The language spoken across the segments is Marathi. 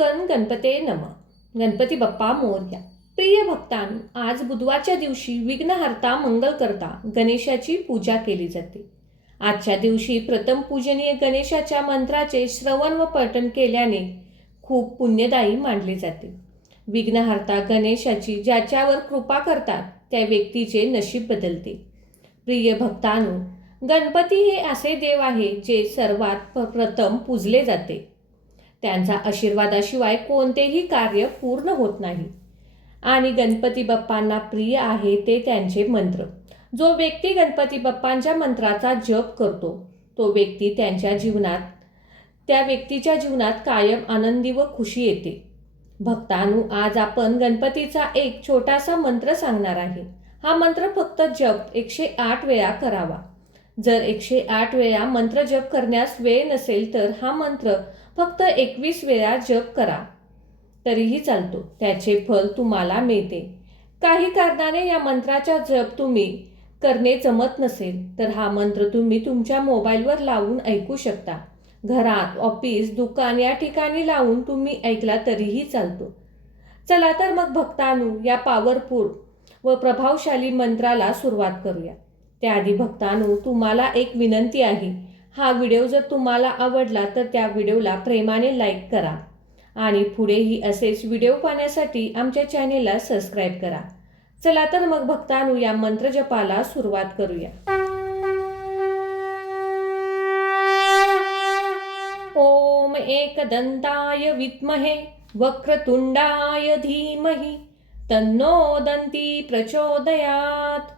गण गणपते नम. गणपती बाप्पा मोरया. प्रिय भक्तांनो, आज बुधवारच्या दिवशी विघ्नहर्ता मंगलकर्ता गणेशाची पूजा केली जाते. आजच्या दिवशी प्रथम पूजनीय गणेशाच्या मंत्राचे श्रवण व पठण केल्याने खूप पुण्यदायी मानले जाते. विघ्नहर्ता गणेशाची ज्याच्यावर कृपा करतात त्या व्यक्तीचे नशीब बदलते. प्रिय भक्तांनो, गणपती हे असे देव आहे जे सर्वात प्रथम पूजले जाते. त्यांचा आशीर्वादाशिवाय कोणतेही कार्य पूर्ण होत नाही. आणि गणपती बाप्पांना प्रिय आहे ते त्यांचे मंत्र. जो व्यक्ती गणपती बाप्पांच्या मंत्राचा जप करतो तो व्यक्ती त्या व्यक्तीच्या जीवनात कायम आनंदी व खुशी येते. भक्तांनो, आज आपण गणपतीचा एक छोटासा मंत्र सांगणार आहे. हा मंत्र फक्त जप 108 वेळा करावा. जर 108 वेळा मंत्र जप करण्यास वेळ नसेल तर हा मंत्र फक्त 21 वेळा जप करा तरीही चालतो. त्याचे फल तुम्हाला मिळते. काही कारणाने या मंत्राचा जप तुम्ही करणे जमत नसेल तर हा मंत्र तुम्ही तुमच्या मोबाईलवर लावून ऐकू शकता. घरात, ऑफिस, दुकान या ठिकाणी लावून तुम्ही ऐकला तरीही चालतो. चला तर मग भक्तांनो, या पॉवरफुल व प्रभावशाली मंत्राला सुरुवात करूया. त्याआधी भक्तांनो, तुम्हाला एक विनंती आहे. हा व्हिडिओ जर तुम्हाला आवडला तर त्या व्हिडिओला प्रेमाने लाईक करा आणि पुढेही असेच व्हिडिओ पाहण्यासाठी आमच्या चॅनेलला सबस्क्राईब करा. चला तर मग भक्तांनो, या मंत्रजपाला सुरुवात करूया. ओम एकदंताय विद्महे वक्रतुंडाय धीमहि तन्नो दन्ती प्रचोदयात्.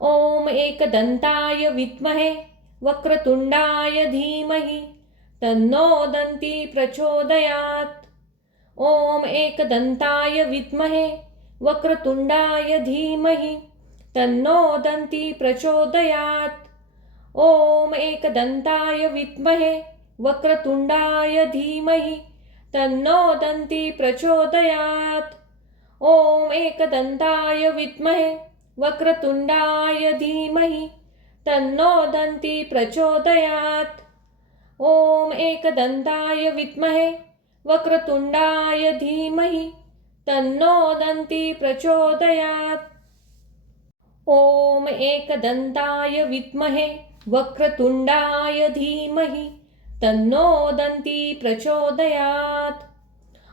ओम एकदंताय विद्महे वक्रतुंडाय धीमहि तन्नो दन्ती प्रचोदयात्. ओम एकदंताय विद्महे वक्रतुंडाय धीमहि तन्नो दन्ती प्रचोदयात्. ओम एकदंताय विद्महे वक्रतुंडाय धीमहि तन्नो दन्ती प्रचोदयात्. ओम एकदंताय विद्महे वक्रतुंडाय धीमहि तन्नो दन्ती प्रचोदयात्. ओम एकदंताय विद्महे वक्रतुंडाय धीमहि तन्नो दन्ती प्रचोदयात्. ओम एकदंताय विद्महे वक्रतुंडाय धीमहि तन्नो दन्ती प्रचोदयात्.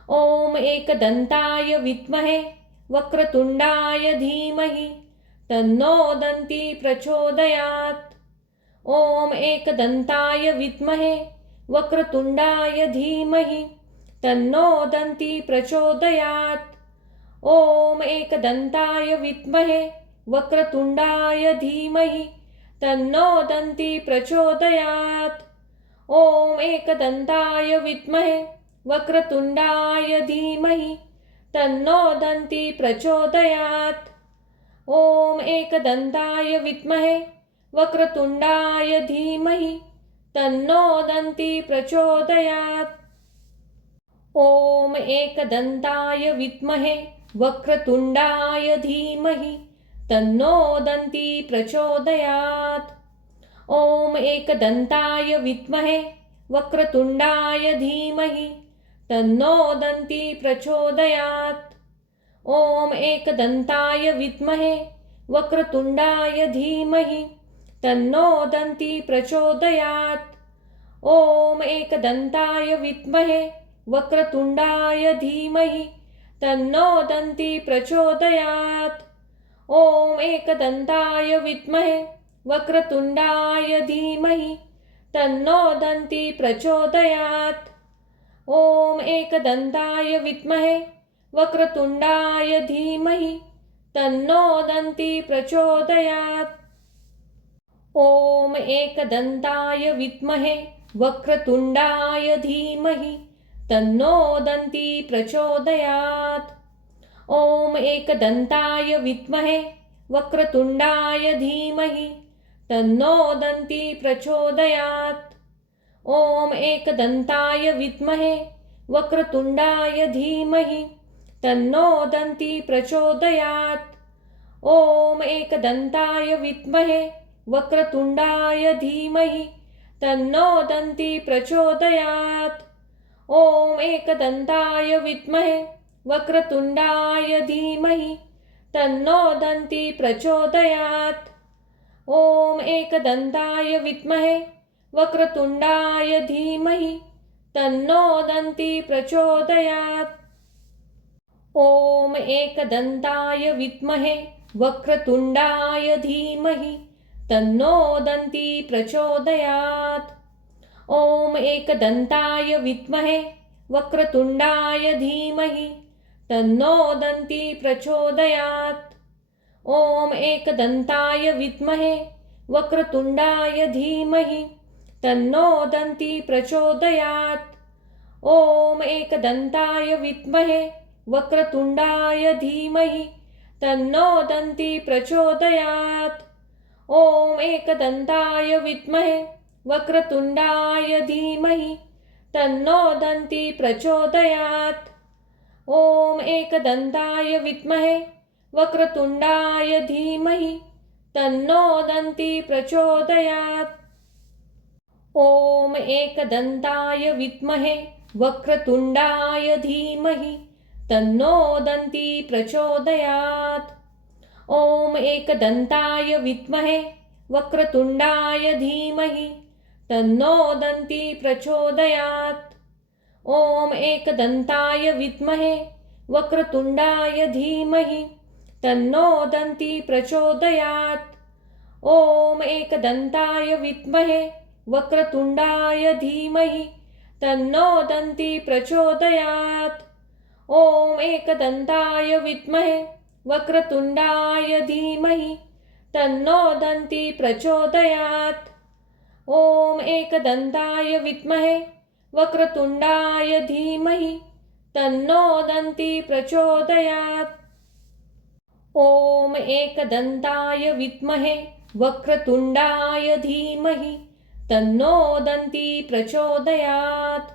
ओम एकदंताय विद्महे वक्रतुंडाय धीमहि तन्नो दन्ती प्रचोदयात्. ओम एकदंताय विद्महे वक्रतुंडाय धीमहि तन्नो दन्ती प्रचोदयात्. ओम एकदंताय विद्महे वक्रतुंडाय धीमहि तन्नो दन्ती प्रचोदयात्. ओम एकदंताय विद्महे वक्रतुंडाय धीमहि तन्नो दन्ती प्रचोदयात्. ओम एकदंताय विद्महे वक्रतुंडाय धीमहि तन्नो दन्ती प्रचोदयात्. ओम एकदंताय विद्महे वक्रतुंडाय धीमहि तन्नो दन्ती प्रचोदयात्. ओम एकदंताय विद्महे वक्रतुंडाय धीमहि तन्नो दन्ती प्रचोदयात्. ओम एकदंताय विद्महे वक्रतुंडाय धीमहि तन्नो दन्ती प्रचोदयात्. ओम एकदंताय विद्महे वक्रतुंडाय धीमहि तन्नो दन्ती प्रचोदयात्. ओम एकदंताय विद्महे वक्रतुंडाय धीमहि तन्नो दन्ती प्रचोदयात्. ओम एकदंताय विद्महे वक्रतुंडाय धीमहि तन्नो दन्ती प्रचोदयात्. ओम एकदंताय विद्महे वक्रतुंडाय धीमहि तन्नो दन्ती प्रचोदयात्. ओम एकदंताय विद्महे वक्रतुंडाय धीमहि तन्नो दन्ती प्रचोदयात्. ओम एकदंताय विद्महे वक्रतुंडाय धीमहि तन्नो दन्ती प्रचोदयात्. ओम एकदंताय विद्महे वक्रतुंडाय धीमहि तन्नो दन्ती प्रचोदयात्. ॐ एकदन्ताय विद्महे वक्रतुण्डाय धीमहि तन्नो दन्ती प्रचोदयात्। ॐ एकदन्ताय विद्महे वक्रतुण्डाय धीमहि तन्नो दन्ती प्रचोदयात्। ॐ एकदन्ताय विद्महे वक्रतुण्डाय धीमहि तन्नो दन्ती प्रचोदयात्। ॐ एकदन्ताय विद्महे वक्रतुण्डाय धीमहि तन्नो दन्ती प्रचोदयात्। ॐ एकदन्ताय विद्महे वक्रतुण्डाय धीमहि तन्नो दन्ती प्रचोदयात्। ॐ एकदन्ताय विद्महे वक्रतुण्डाय धीमहि तन्नो दन्ती प्रचोदयात्। ॐ एकदन्ताय विद्महे वक्रतुण्डाय धीमहि तन्नो दन्ती प्रचोदयात्। ॐ एकदन्ताय विद्महे वक्रतुण्डाय धीमहि तन्नो दन्ती प्रचोदयात्। ॐ एकदन्ताय विद्महे वक्रतुण्डाय धीमहि तन्नो दन्ती प्रचोदयात्। ॐ एकदन्ताय विद्महे वक्रतुण्डाय धीमहि तन्नो दन्ती प्रचोदयात्। ॐ एकदन्ताय विद्महे वक्रतुण्डाय धीमहि तन्नो दन्ती प्रचोदयात्। ॐ एकदन्ताय विद्महे वक्रतुण्डाय धीमहि तन्नो दन्ती प्रचोदयात्। ॐ एकदन्ताय विद्महे वक्रतुण्डाय धीमहि तन्नो दन्ती प्रचोदयात्। ॐ एकदन्ताय विद्महे वक्रतुण्डाय धीमहि तन्नो दन्ती प्रचोदयात्। ॐ एकदन्ताय विद्महे वक्रतुण्डाय धीमहि तन्नो दन्ती प्रचोदयात्।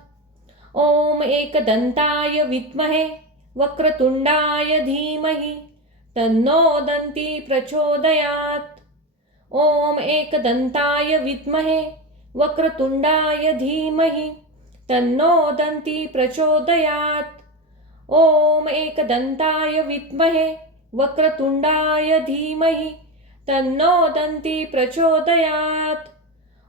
ॐ एकदन्ताय विद्महे वक्रतुण्डाय धीमहि तन्नो दन्ती प्रचोदयात्। ॐ एकदन्ताय विद्महे वक्रतुण्डाय धीमहि तन्नो दन्ती प्रचोदयात्। ॐ एकदन्ताय विद्महे वक्रतुण्डाय धीमहि तन्नो दन्ती प्रचोदयात्।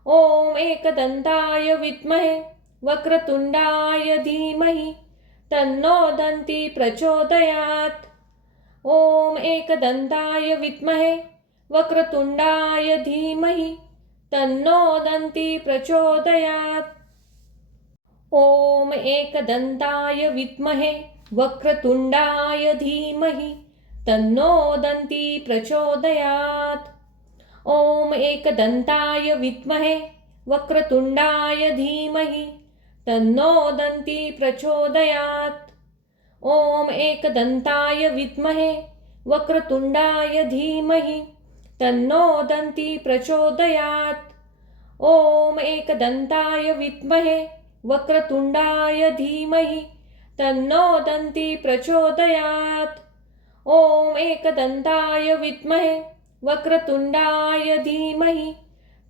ॐ एकदन्ताय विद्महे वक्रतुण्डाय धीमहि तन्नो दन्ती प्रचोदयात्। ॐ एकदन्ताय विद्महे वक्रतुण्डाय धीमहि तन्नो दन्ती प्रचोदयात्। ॐ एकदन्ताय विद्महे वक्रतुण्डाय धीमहि तन्नो दन्ती प्रचोदयात्। ॐ एकदन्ताय विद्महे वक्रतुण्डाय धीमहि तन्नो दन्ती प्रचोदयात्। ॐ एकदन्ताय विद्महे वक्रतुण्डाय धीमहि तन्नो दन्ती प्रचोदयात्। ॐ एकदन्ताय विद्महे वक्रतुण्डाय धीमहि तन्नो दन्ती प्रचोदयात्। ॐ एकदन्ताय विद्महे वक्रतुण्डाय धीमहि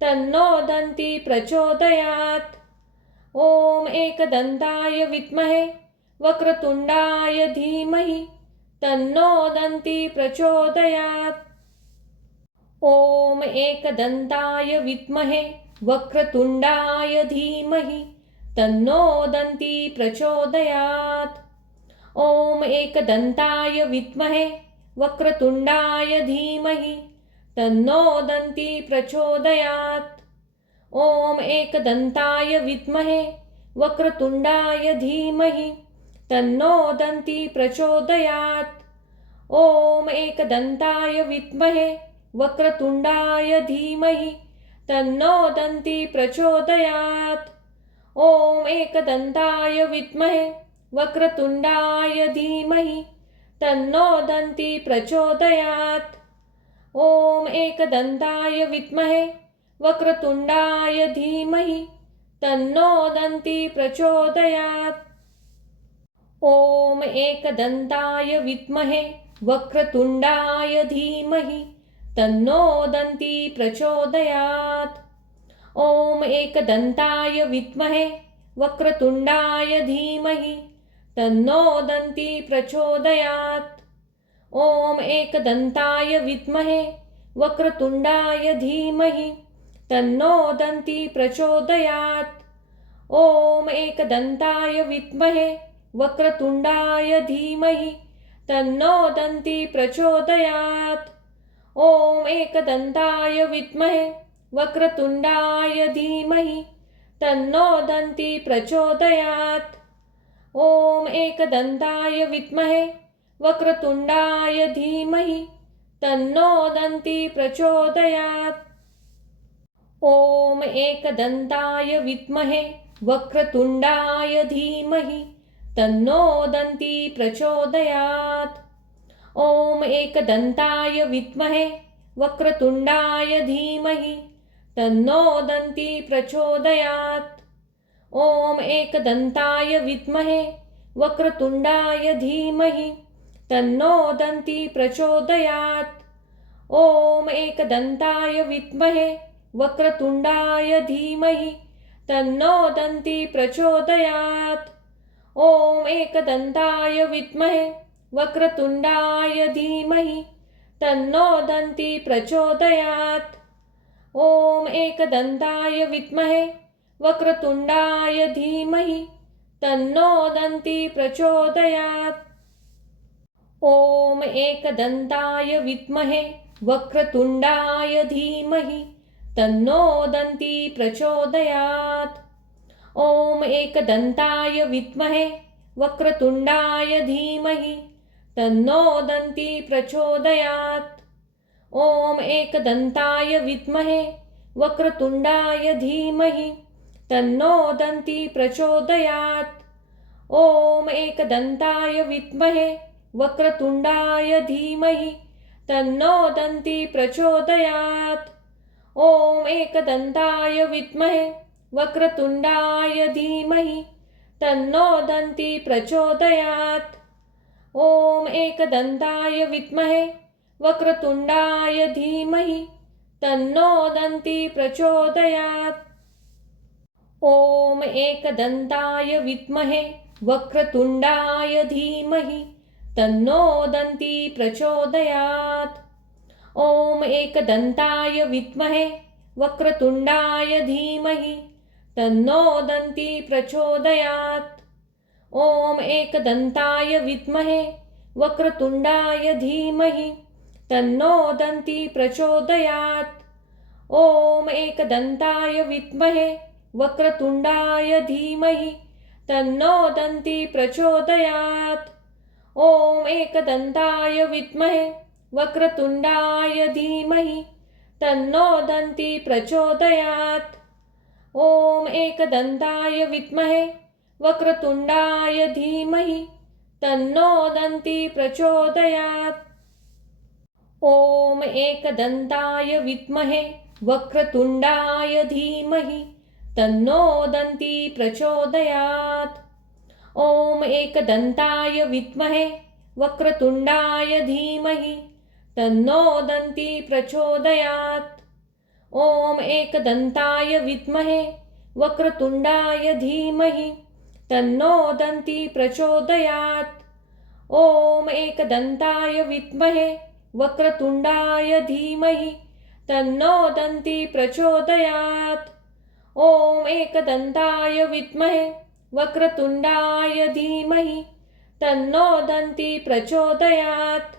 तन्नो दन्ती प्रचोदयात्। ॐ एकदन्ताय विद्महे वक्रतुण्डाय धीमहि तन्नो दन्ती प्रचोदयात्। ॐ एकदन्ताय विद्महे वक्रतुण्डाय धीमहि तन्नो दन्ती प्रचोदयात्। ॐ एकदन्ताय विद्महे वक्रतुण्डाय धीमहि तन्नो दन्ती प्रचोदयात्। ॐ एकदन्ताय विद्महे वक्रतुण्डाय धीमहि तन्नो दन्ती प्रचोदयात्। ॐ एकदन्ताय विद्महे वक्रतुण्डाय धीमहि तन्नो दन्ती प्रचोदयात्। ॐ एकदन्ताय विद्महे वक्रतुण्डाय धीमहि तन्नो दन्ती प्रचोदयात्। ॐ एकदन्ताय विद्महे वक्रतुण्डाय धीमहि तन्नो दन्ती प्रचोदयात्। ॐ एकदन्ताय विद्महे वक्रतुण्डाय धीमहि तन्नो दन्ती प्रचोदयात्। ॐ एकदन्ताय विद्महे वक्रतुण्डाय धीमहि तन्नो दन्ती प्रचोदयात्। ॐ एकदन्ताय विद्महे वक्रतुण्डाय धीमहि तन्नो दन्ती प्रचोदयात्। ॐ एकदन्ताय विद्महे वक्रतुण्डाय धीमहि तन्नो दन्ती प्रचोदयात्। ॐ एकदन्ताय विद्महे वक्रतुण्डाय धीमहि तन्नो दन्ती प्रचोदयात्। ॐ एकदन्ताय विद्महे वक्रतुण्डाय धीमहि तन्नो दन्ती प्रचोदयात्। ॐ एकदन्ताय विद्महे वक्रतुण्डाय धीमहि तन्नो दन्ती प्रचोदयात्। ॐ एकदन्ताय विद्महे वक्रतुण्डाय धीमहि तन्नो दन्ती प्रचोदयात्। ॐ एकदन्ताय विद्महे वक्रतुण्डाय धीमहि तन्नो दन्ती प्रचोदयात्। ॐ एकदन्ताय विद्महे वक्रतुण्डाय धीमहि तन्नो दन्ती प्रचोदयात्। ॐ एकदन्ताय विद्महे वक्रतुण्डाय धीमहि तन्नो दन्ती प्रचोदयात्। ॐ एकदन्ताय विद्महे वक्रतुण्डाय धीमहि तन्नो दन्ती प्रचोदयात्। ॐ एकदन्ताय विद्महे वक्रतुण्डाय धीमहि तन्नो दन्ती प्रचोदयात्। ॐ एकदन्ताय विद्महे वक्रतुण्डाय धीमहि तन्नो दन्ती प्रचोदयात्। ॐ एकदन्ताय विद्महे वक्रतुण्डाय धीमहि तन्नो दन्ती प्रचोदयात्। ॐ एकदन्ताय विद्महे वक्रतुण्डाय धीमहि तन्नो दन्ती प्रचोदयात्। ॐ एकदन्ताय विद्महे वक्रतुण्डाय धीमहि तन्नो दन्ती प्रचोदयात्। ॐ एकदन्ताय विद्महे वक्रतुण्डाय धीमहि तन्नो दन्ती प्रचोदयात्। ॐ एकदन्ताय विद्महे वक्रतुण्डाय धीमहि तन्नो दन्ती प्रचोदयात्। ॐ एकदन्ताय विद्महे वक्रतुण्डाय धीमहि तन्नो दन्ती प्रचोदयात्। ॐ एकदन्ताय विद्महे वक्रतुण्डाय धीमहि तन्नो दन्ती प्रचोदयात्। ॐ एकदन्ताय विद्महे वक्रतुण्डाय धीमहि तन्नो दन्ती प्रचोदयात्। ॐ एकदन्ताय विद्महे वक्रतुण्डाय धीमहि तन्नो दन्ती प्रचोदयात्। ॐ एकदन्ताय विद्महे वक्रतुण्डाय धीमहि तन्नो दन्ती प्रचोदयात्। ॐ एकदन्ताय विद्महे वक्रतुण्डाय धीमहि तन्नो दन्ती प्रचोदयात्। ॐ एकदन्ताय विद्महे वक्रतुण्डाय धीमहि तन्नो दन्ती प्रचोदयात्। ॐ एकदन्ताय विद्महे वक्रतुण्डाय धीमहि तन्नो दन्ती प्रचोदयात्। ॐ एकदन्ताय विद्महे वक्रतुण्डाय धीमहि तन्नो दन्ती प्रचोदयात्। ॐ एकदन्ताय विद्महे वक्रतुण्डाय धीमहि तन्नो दन्ती प्रचोदयात्।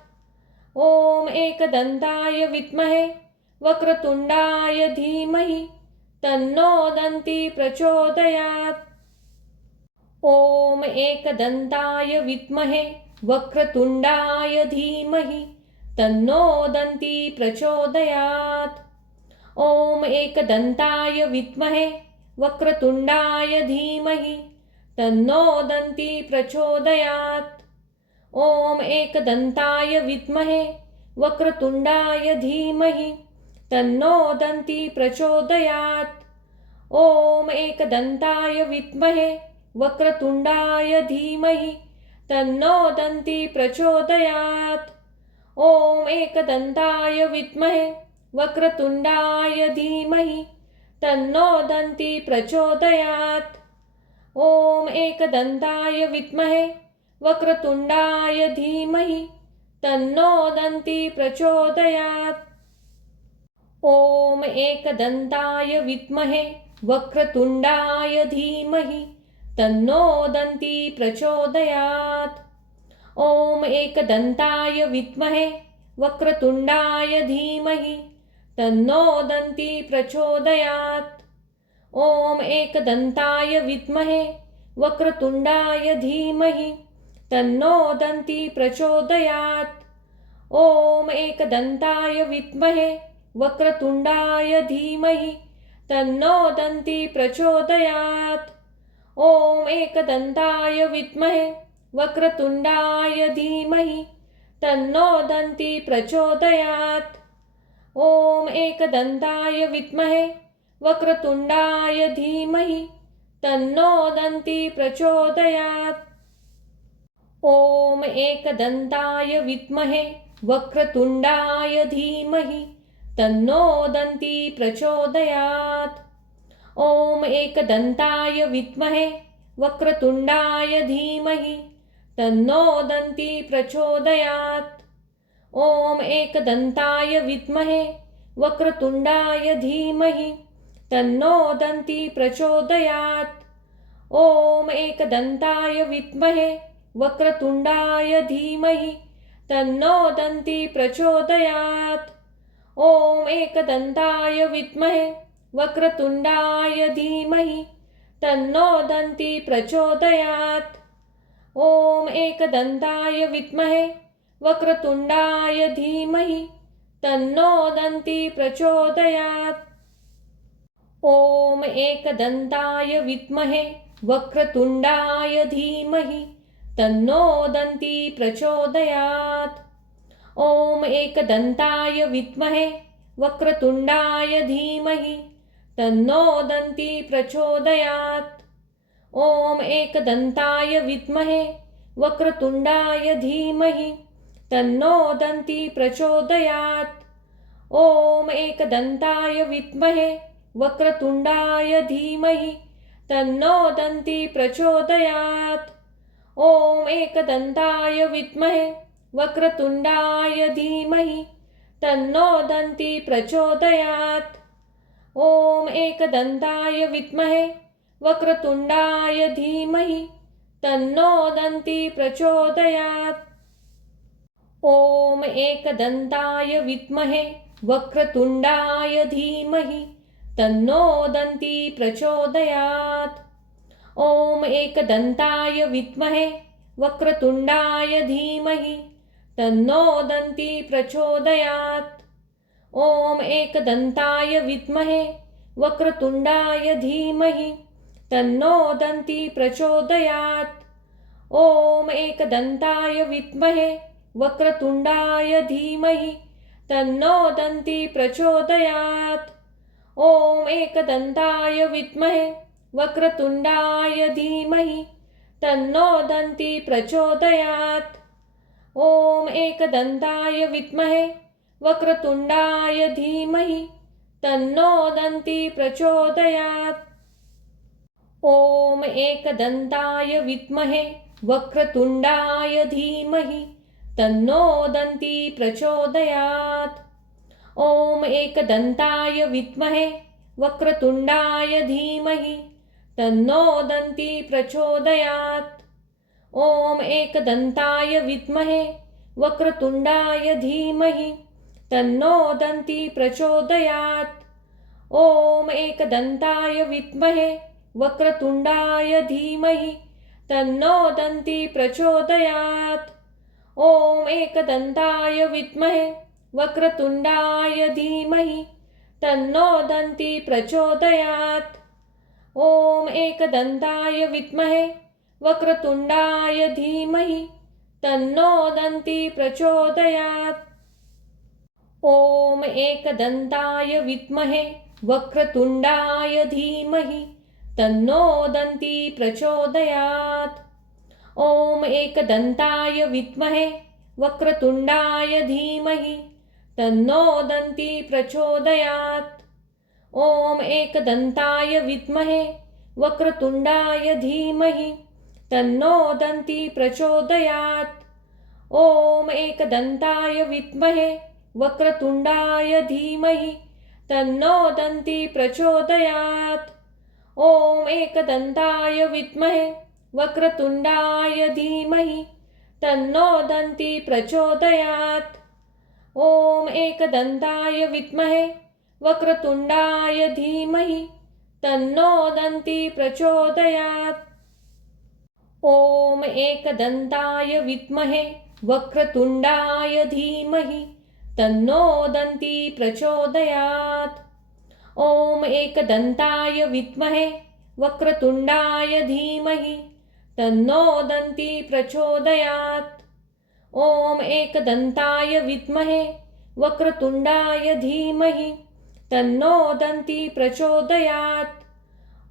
ॐ एकदन्ताय विद्महे वक्रतुण्डाय धीमहि तन्नो दन्ती प्रचोदयात्। ॐ एकदन्ताय विद्महे वक्रतुण्डाय धीमहि तन्नो दन्ती प्रचोदयात्। ॐ एकदन्ताय विद्महे वक्रतुण्डाय धीमहि तन्नो दन्ती प्रचोदयात्। ॐ एकदन्ताय विद्महे वक्रतुण्डाय धीमहि तन्नो दन्ती प्रचोदयात्। ॐ एकदन्ताय विद्महे वक्रतुण्डाय धीमहि तन्नो दन्ती प्रचोदयात्। ॐ एकदन्ताय विद्महे वक्रतुण्डाय धीमहि तन्नो दन्ती प्रचोदयात्। ॐ एकदन्ताय विद्महे वक्रतुण्डाय धीमहि तन्नो दन्ती प्रचोदयात्। ॐ एकदन्ताय विद्महे वक्रतुण्डाय धीमहि तन्नो दन्ती प्रचोदयात्। ॐ एकदन्ताय विद्महे वक्रतुण्डाय धीमहि तन्नो दन्ती प्रचोदयात्। ॐ एकदन्ताय विद्महे वक्रतुण्डाय धीमहि तन्नो दन्ती प्रचोदयात्। ॐ एकदन्ताय विद्महे वक्रतुण्डाय धीमहि तन्नो दन्ती प्रचोदयात्। ॐ एकदन्ताय विद्महे वक्रतुण्डाय धीमहि तन्नो दन्ती प्रचोदयात्। ॐ एकदन्ताय विद्महे वक्रतुण्डाय धीमहि तन्नो दन्ती प्रचोदयात्। ॐ एकदन्ताय विद्महे वक्रतुण्डाय धीमहि तन्नो दन्ती प्रचोदयात्। ॐ एकदन्ताय विद्महे वक्रतुण्डाय धीमहि तन्नो दन्ती प्रचोदयात्। ॐ एकदन्ताय विद्महे वक्रतुण्डाय धीमहि तन्नो दन्ती प्रचोदयात्। ॐ एकदन्ताय विद्महे वक्रतुण्डाय धीमहि तन्नो दन्ती प्रचोदयात्। ॐ एकदन्ताय विद्महे वक्रतुण्डाय धीमहि तन्नो दन्ती प्रचोदयात्। ॐ एकदन्ताय विद्महे वक्रतुण्डाय धीमहि तन्नो दन्ती प्रचोदयात्। ॐ एकदन्ताय विद्महे वक्रतुण्डाय धीमहि तन्नो दन्ती प्रचोदयात्। ॐ एकदन्ताय विद्महे वक्रतुण्डाय धीमहि तन्नो दन्ती प्रचोदयात्। ॐ एकदन्ताय विद्महे वक्रतुण्डाय धीमहि तन्नो दन्ती प्रचोदयात्। ॐ एकदन्ताय विद्महे वक्रतुण्डाय धीमहि तन्नो दन्ती प्रचोदयात्। ॐ एकदन्ताय विद्महे वक्रतुण्डाय धीमहि तन्नो दन्ती प्रचोदयात्। ॐ एकदन्ताय विद्महे वक्रतुण्डाय धीमहि तन्नो दन्ती प्रचोदयात्। ॐ एकदन्ताय विद्महे वक्रतुण्डाय धीमहि तन्नो दन्ती प्रचोदयात्। ॐ एकदन्ताय विद्महे वक्रतुण्डाय धीमहि तन्नो दन्ती प्रचोदयात्। ॐ एकदन्ताय विद्महे वक्रतुण्डाय धीमहि तन्नो दन्ती प्रचोदयात्। ॐ एकदन्ताय विद्महे वक्रतुण्डाय धीमहि तन्नो दन्ती प्रचोदयात्। ॐ एकदन्ताय विद्महे वक्रतुण्डाय धीमहि तन्नो दन्ती प्रचोदयात्। ॐ एकदन्ताय विद्महे वक्रतुण्डाय धीमहि तन्नो दन्ती प्रचोदयात्। ॐ एकदन्ताय विद्महे वक्रतुण्डाय धीमहि तन्नो दन्ती प्रचोदयात्। ॐ एकदन्ताय विद्महे वक्रतुण्डाय धीमहि तन्नो दन्ती प्रचोदयात्। ॐ एकदन्ताय विद्महे वक्रतुण्डाय धीमहि तन्नो दन्ती प्रचोदयात्। ॐ एकदन्ताय विद्महे वक्रतुण्डाय धीमहि तन्नो दन्ती प्रचोदयात्। ॐ एकदन्ताय विद्महे वक्रतुण्डाय धीमहि तन्नो दन्ती प्रचोदयात्। ॐ एकदन्ताय विद्महे वक्रतुण्डाय धीमहि तन्नो दन्ती प्रचोदयात्। ॐ एकदन्ताय विद्महे वक्रतुण्डाय धीमहि तन्नो दन्ती प्रचोदयात्। ॐ एकदन्ताय विद्महे वक्रतुण्डाय धीमहि तन्नो दन्ती प्रचोदयात्। ॐ एकदन्ताय विद्महे वक्रतुंडाय धीमहि तन्नो दन्ती प्रचोदयात्। ॐ एकदन्ताय विद्महे वक्रतुंडाय धीमहि तन्नो दन्ती प्रचोदयात्। ॐ एकदन्ताय विद्महे वक्रतुंडाय धीमहि तन्नो दन्ती प्रचोदयात्। ॐ एकदन्ताय विद्महे वक्रतुंडाय धीमहि तन्नो दन्ती प्रचोदयात्। ॐ एकदन्ताय विद्महे वक्रतुंडाय धीमहि तन्नो दन्ती प्रचोदयात्। ॐ एकदन्ताय विद्महे वक्रतुंडाय धीमहि तन्नो दन्ती प्रचोदयात्। ॐ एकदन्ताय विद्महे वक्रतुंडाय धीमहि तन्नो दन्ती प्रचोदयात्।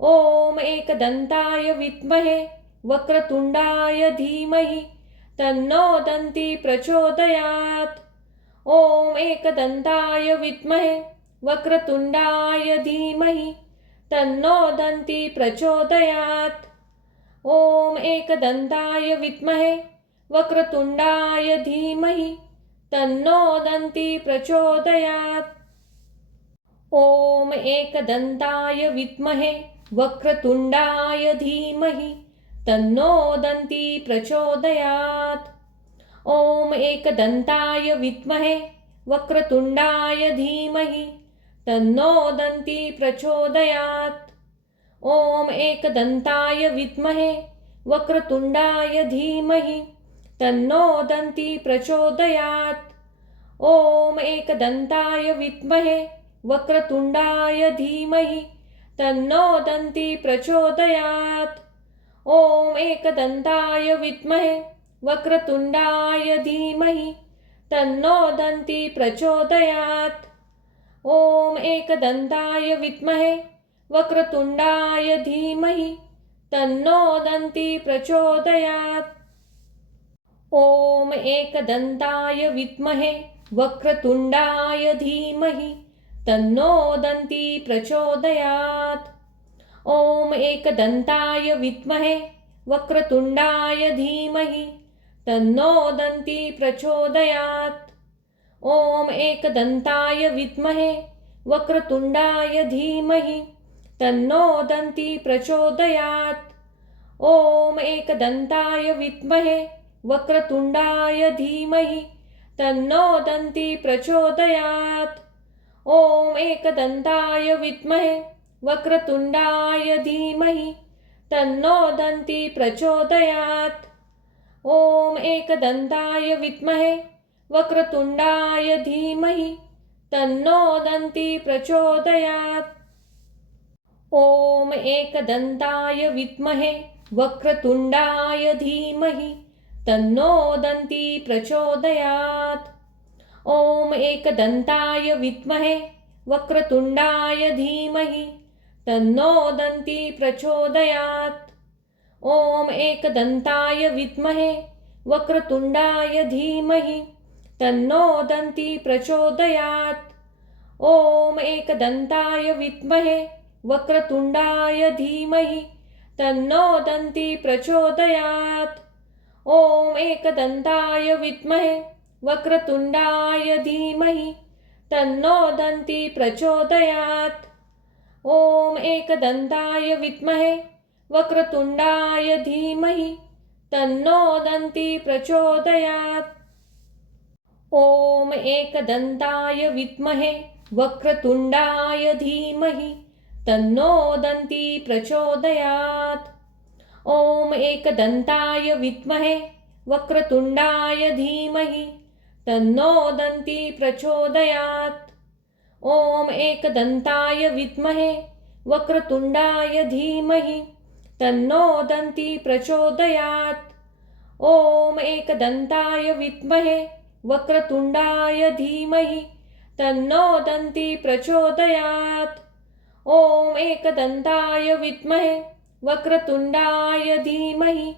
ॐ एकदन्ताय विद्महे वक्रतुंडाय धीमहि तन्नो दन्ती प्रचोदयात्। ॐ एकदन्ताय विद्महे वक्रतुंडाय धीमहि तन्नो दन्ती प्रचोदयात्। ॐ एकदन्ताय विद्महे वक्रतुंडाय धीमहि तन्नो दन्ती प्रचोदयात्। ॐ एकदन्ताय विद्महे वक्रतुंडाय धीमहि तन्नो दन्ती प्रचोदयात्। ॐ एकदन्ताय विद्महे वक्रतुंडाय धीमहि तन्नो दन्ती प्रचोदयात्। ॐ एकदन्ताय विद्महे वक्रतुंडाय धीमहि तन्नो दन्ती प्रचोदयात्। ॐ एकदन्ताय विद्महे वक्रतुंडाय धीमहि तन्नो दन्ती प्रचोदयात्। ॐ एकदन्ताय विद्महे वक्रतुंडाय धीमहि तन्नो दन्ती प्रचोदयात्। ॐ एकदन्ताय विद्महे वक्रतुंडाय धीमहि तन्नो दन्ती प्रचोदयात्। ॐ एकदन्ताय विद्महे वक्रतुंडाय धीमहि तन्नो दन्ती प्रचोदयात्। ॐ एकदन्ताय विद्महे वक्रतुंडाय धीमहि तन्नो दन्ती प्रचोदयात्। ॐ एकदन्ताय विद्महे वक्रतुंडाय धीमहि तन्नो दन्ती प्रचोदयात्। ॐ एकदन्ताय विद्महे वक्रतुंडाय धीमहि तन्नो दन्ती प्रचोदयात्। ॐ एकदन्ताय विद्महे वक्रतुंडाय धीमहि तन्नो दन्ती प्रचोदयात्। ॐ एकदन्ताय विद्महे वक्रतुंडाय धीमहि तन्नो दन्ती प्रचोदयात्। ॐ एकदन्ताय विद्महे वक्रतुंडाय धीमहि तन्नो दन्ती प्रचोदयात्। ॐ एकदन्ताय विद्महे वक्रतुंडाय धीमहि तन्नो दन्ती प्रचोदयात्। ॐ एकदन्ताय विद्महे वक्रतुंडाय धीमहि तन्नो दन्ती प्रचोदयात्। ॐ एकदन्ताय विद्महे वक्रतुंडाय धीमहि तन्नो दन्ती प्रचोदयात्। ॐ एकदन्ताय विद्महे वक्रतुंडाय धीमहि तन्नो दन्ती प्रचोदयात्। ॐ एकदन्ताय विद्महे वक्रतुंडाय धीमहि तन्नो दन्ती प्रचोदयात्। ॐ एकदन्ताय विद्महे वक्रतुंडाय धीमहि तन्नो दन्ती प्रचोदयात्। ॐ एकदन्ताय विद्महे वक्रतुंडाय धीमहि तन्नो दन्ती प्रचोदयात्। ॐ एकदन्ताय विद्महे वक्रतुंडाय धीमहि तन्नो ॐ एकदन्ताय विद्महे वक्रतुंडाय धीमहि तन्नो दन्ती प्रचोदयात्। ॐ एकदन्ताय विद्महे वक्रतुंडाय धीमहि तन्नो दन्ती प्रचोदयात्। ॐ एकदन्ताय विद्महे वक्रतुंडाय धीमहि तन्नो दन्ती प्रचोदयात्। ॐ एकदन्ताय विद्महे वक्रतुंडाय धीमहि तन्नो दन्ती प्रचोदयात्। ॐ एकदन्ताय विद्महे वक्रतुंडाय धीमहि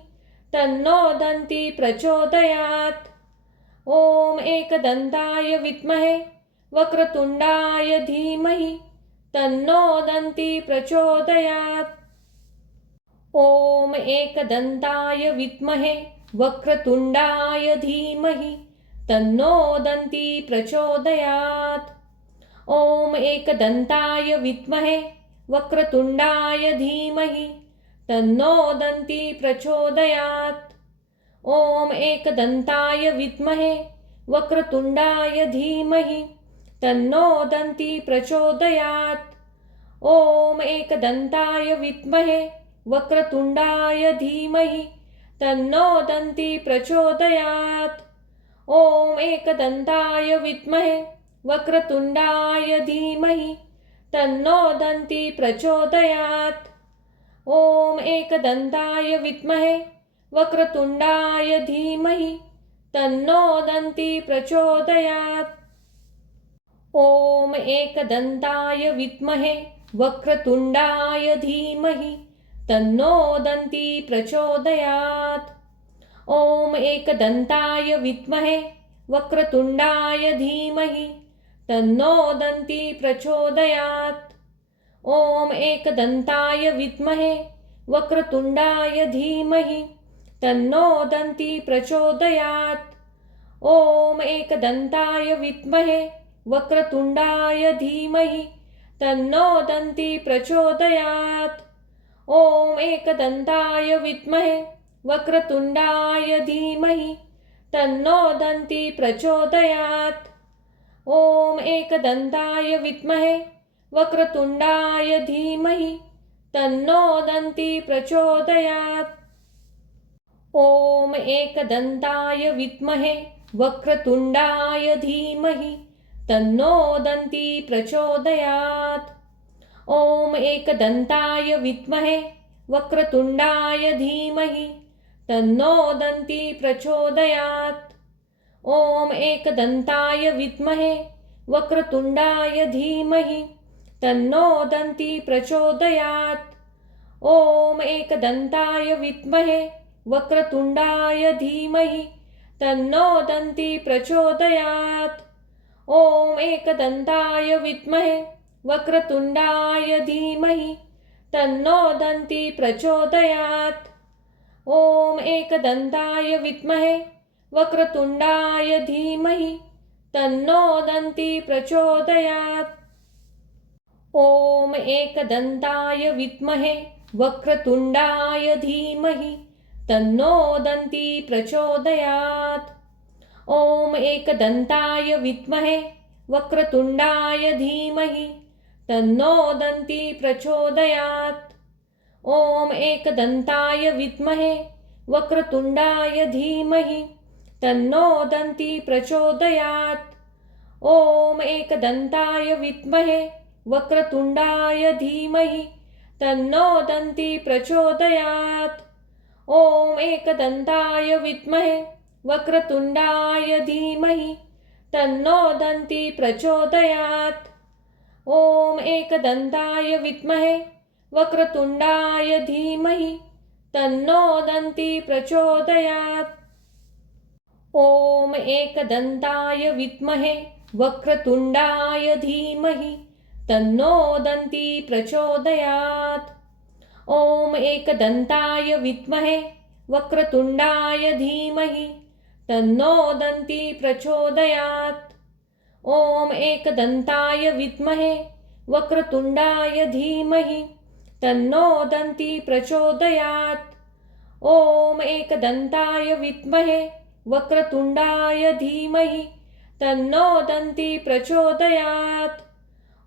तन्नो दन्ती प्रचोदयात्। ॐ एकदन्ताय विद्महे वक्रतुंडाय धीमहि तन्नो दन्ती प्रचोदयात्। ॐ एकदन्ताय विद्महे वक्रतुण्डाय धीमहि तन्नो दन्ती प्रचोदयात्। ॐ एकदन्ताय विद्महे वक्रतुण्डाय धीमहि तन्नो दन्ती प्रचोदयात्। ॐ एकदन्ताय विद्महे वक्रतुण्डाय धीमहि तन्नो दन्ती प्रचोदयात्। ॐ एकदन्ताय विद्महे वक्रतुण्डाय धीमहि तन्नो दन्ती प्रचोदयात्। ॐ एकदन्ताय विद्महे वक्रतुण्डाय धीमहि तन्नो दन्ती प्रचोदयात्। ॐ एकदन्ताय विद्महे वक्रतुण्डाय धीमहि तन्नो दन्ती प्रचोदयात्। ॐ एकदन्ताय विद्महे वक्रतुण्डाय धीमहि तन्नो दन्ती प्रचोदयात्। ॐ एकदन्ताय विद्महे वक्रतुण्डाय धीमहि तन्नो दन्ती प्रचोदयात्। ॐ एकदन्ताय विद्महे वक्रतुण्डाय धीमहि तन्नो दन्ती प्रचोदयात्। ॐ एकदन्ताय विद्महे वक्रतुण्डाय धीमहि तन्नो दन्ती प्रचोदयात्। ॐ एकदन्ताय विद्महे वक्रतुण्डाय धीमहि तन्नो दन्ती प्रचोदयात्। ॐ एकदन्ताय विद्महे वक्रतुण्डाय धीमहि तन्नो दन्ती प्रचोदयात्। ॐ एकदन्ताय विद्महे वक्रतुण्डाय धीमहि तन्नो दन्ती प्रचोदयात्। ॐ एकदन्ताय विद्महे वक्रतुण्डाय धीमहि तन्नो दन्ती प्रचोदयात्। ॐ एकदन्ताय विद्महे वक्रतुण्डाय धीमहि तन्नो दन्ती प्रचोदयात्। ॐ एकदन्ताय विद्महे वक्रतुण्डाय धीमहि तन्नो दन्ती प्रचोदयात्। ॐ एकदन्ताय विद्महे वक्रतुण्डाय धीमहि तन्नो दन्ती प्रचोदयात्। ॐ एकदन्ताय विद्महे वक्रतुण्डाय धीमहि तन्नो दन्ती प्रचोदयात्। ॐ एकदन्ताय विद्महे वक्रतुण्डाय धीमहि तन्नो दन्ती प्रचोदयात्। ॐ एकदन्ताय विद्महे वक्रतुण्डाय धीमहि तन्नो दन्ती प्रचोदयात्। ॐ एकदन्ताय विद्महे वक्रतुण्डाय धीमहि तन्नो दन्ती प्रचोदयात्। ॐ एकदन्ताय विद्महे वक्रतुण्डाय धीमहि तन्नो दन्ती प्रचोदयात्। ॐ एकदन्ताय विद्महे वक्रतुण्डाय धीमहि तन्नो दन्ती प्रचोदयात्। ॐ एकदन्ताय विद्महे वक्रतुण्डाय धीमहि तन्नो दन्ती प्रचोदयात्। ॐ एकदन्ताय विद्महे वक्रतुण्डाय धीमहि तन्नो दन्ती प्रचोदयात्। ॐ एकदन्ताय विद्महे वक्रतुण्डाय धीमहि तन्नो दन्ती प्रचोदयात्। ॐ एकदन्ताय विद्महे वक्रतुण्डाय धीमहि तन्नो दन्ती प्रचोदयात्। ॐ एकदन्ताय विद्महे वक्रतुण्डाय धीमहि तन्नो दन्ती प्रचोदयात्।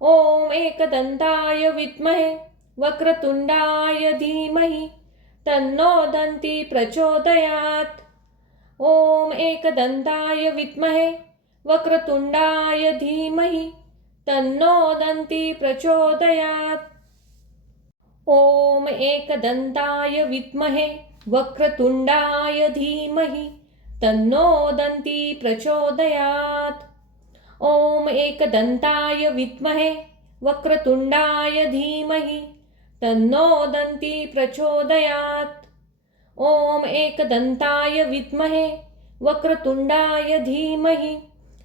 ॐ एकदन्ताय विद्महे वक्रतुण्डाय धीमहि तन्नो दन्ती प्रचोदयात्। ॐ एकदन्ताय विद्महे वक्रतुण्डाय धीमहि तन्नो दन्ती प्रचोदयात्। ॐ एकदन्ताय विद्महे वक्रतुण्डाय धीमहि तन्नो दन्ती प्रचोदयात्। ॐ एकदन्ताय विद्महे वक्रतुण्डाय धीमहि तन्नो दन्ती प्रचोदयात्। ॐ एकदन्ताय विद्महे वक्रतुण्डाय धीमहि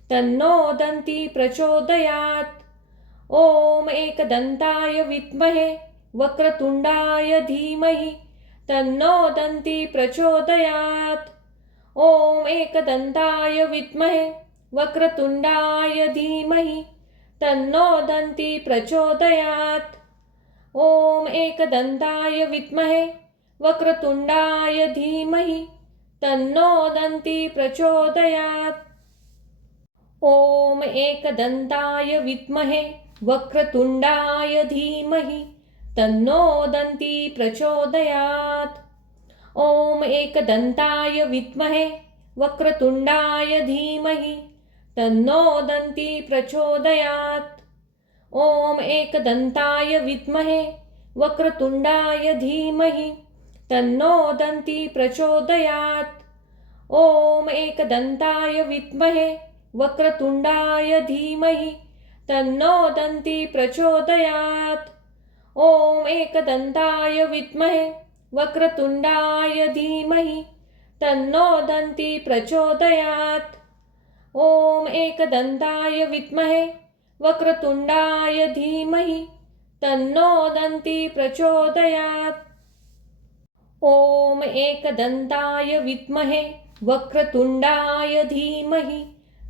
तन्नो दन्ती प्रचोदयात्। ॐ एकदन्ताय विद्महे वक्रतुण्डाय धीमहि तन्नो दन्ती प्रचोदयात्। ॐ एकदन्ताय विद्महे वक्रतुण्डाय धीमहि तन्नो दन्ती प्रचोदयात्। ॐ एकदन्ताय विद्महे वक्रतुण्डाय धीमहि तन्नो दन्ती प्रचोदयात्। ॐ एकदन्ताय विद्महे वक्रतुण्डाय धीमहि तन्नो दन्ती प्रचोदयात्। ॐ एकदन्ताय विद्महे वक्रतुण्डाय धीमहि तन्नो दन्ती प्रचोदयात्। ॐ एकदन्ताय विद्महे वक्रतुण्डाय धीमहि तन्नो दन्ती प्रचोदयात्। ॐ एकदन्ताय विद्महे वक्रतुण्डाय धीमहि तन्नो दन्ती प्रचोदयात्। ॐ एकदन्ताय विद्महे वक्रतुण्डाय धीमहि तन्नो दन्ती प्रचोदयात्। ॐ एकदन्ताय विद्महे वक्रतुण्डाय धीमहि तन्नो दन्ती प्रचोदयात्। ॐ एकदन्ताय विद्महे वक्रतुण्डाय धीमहि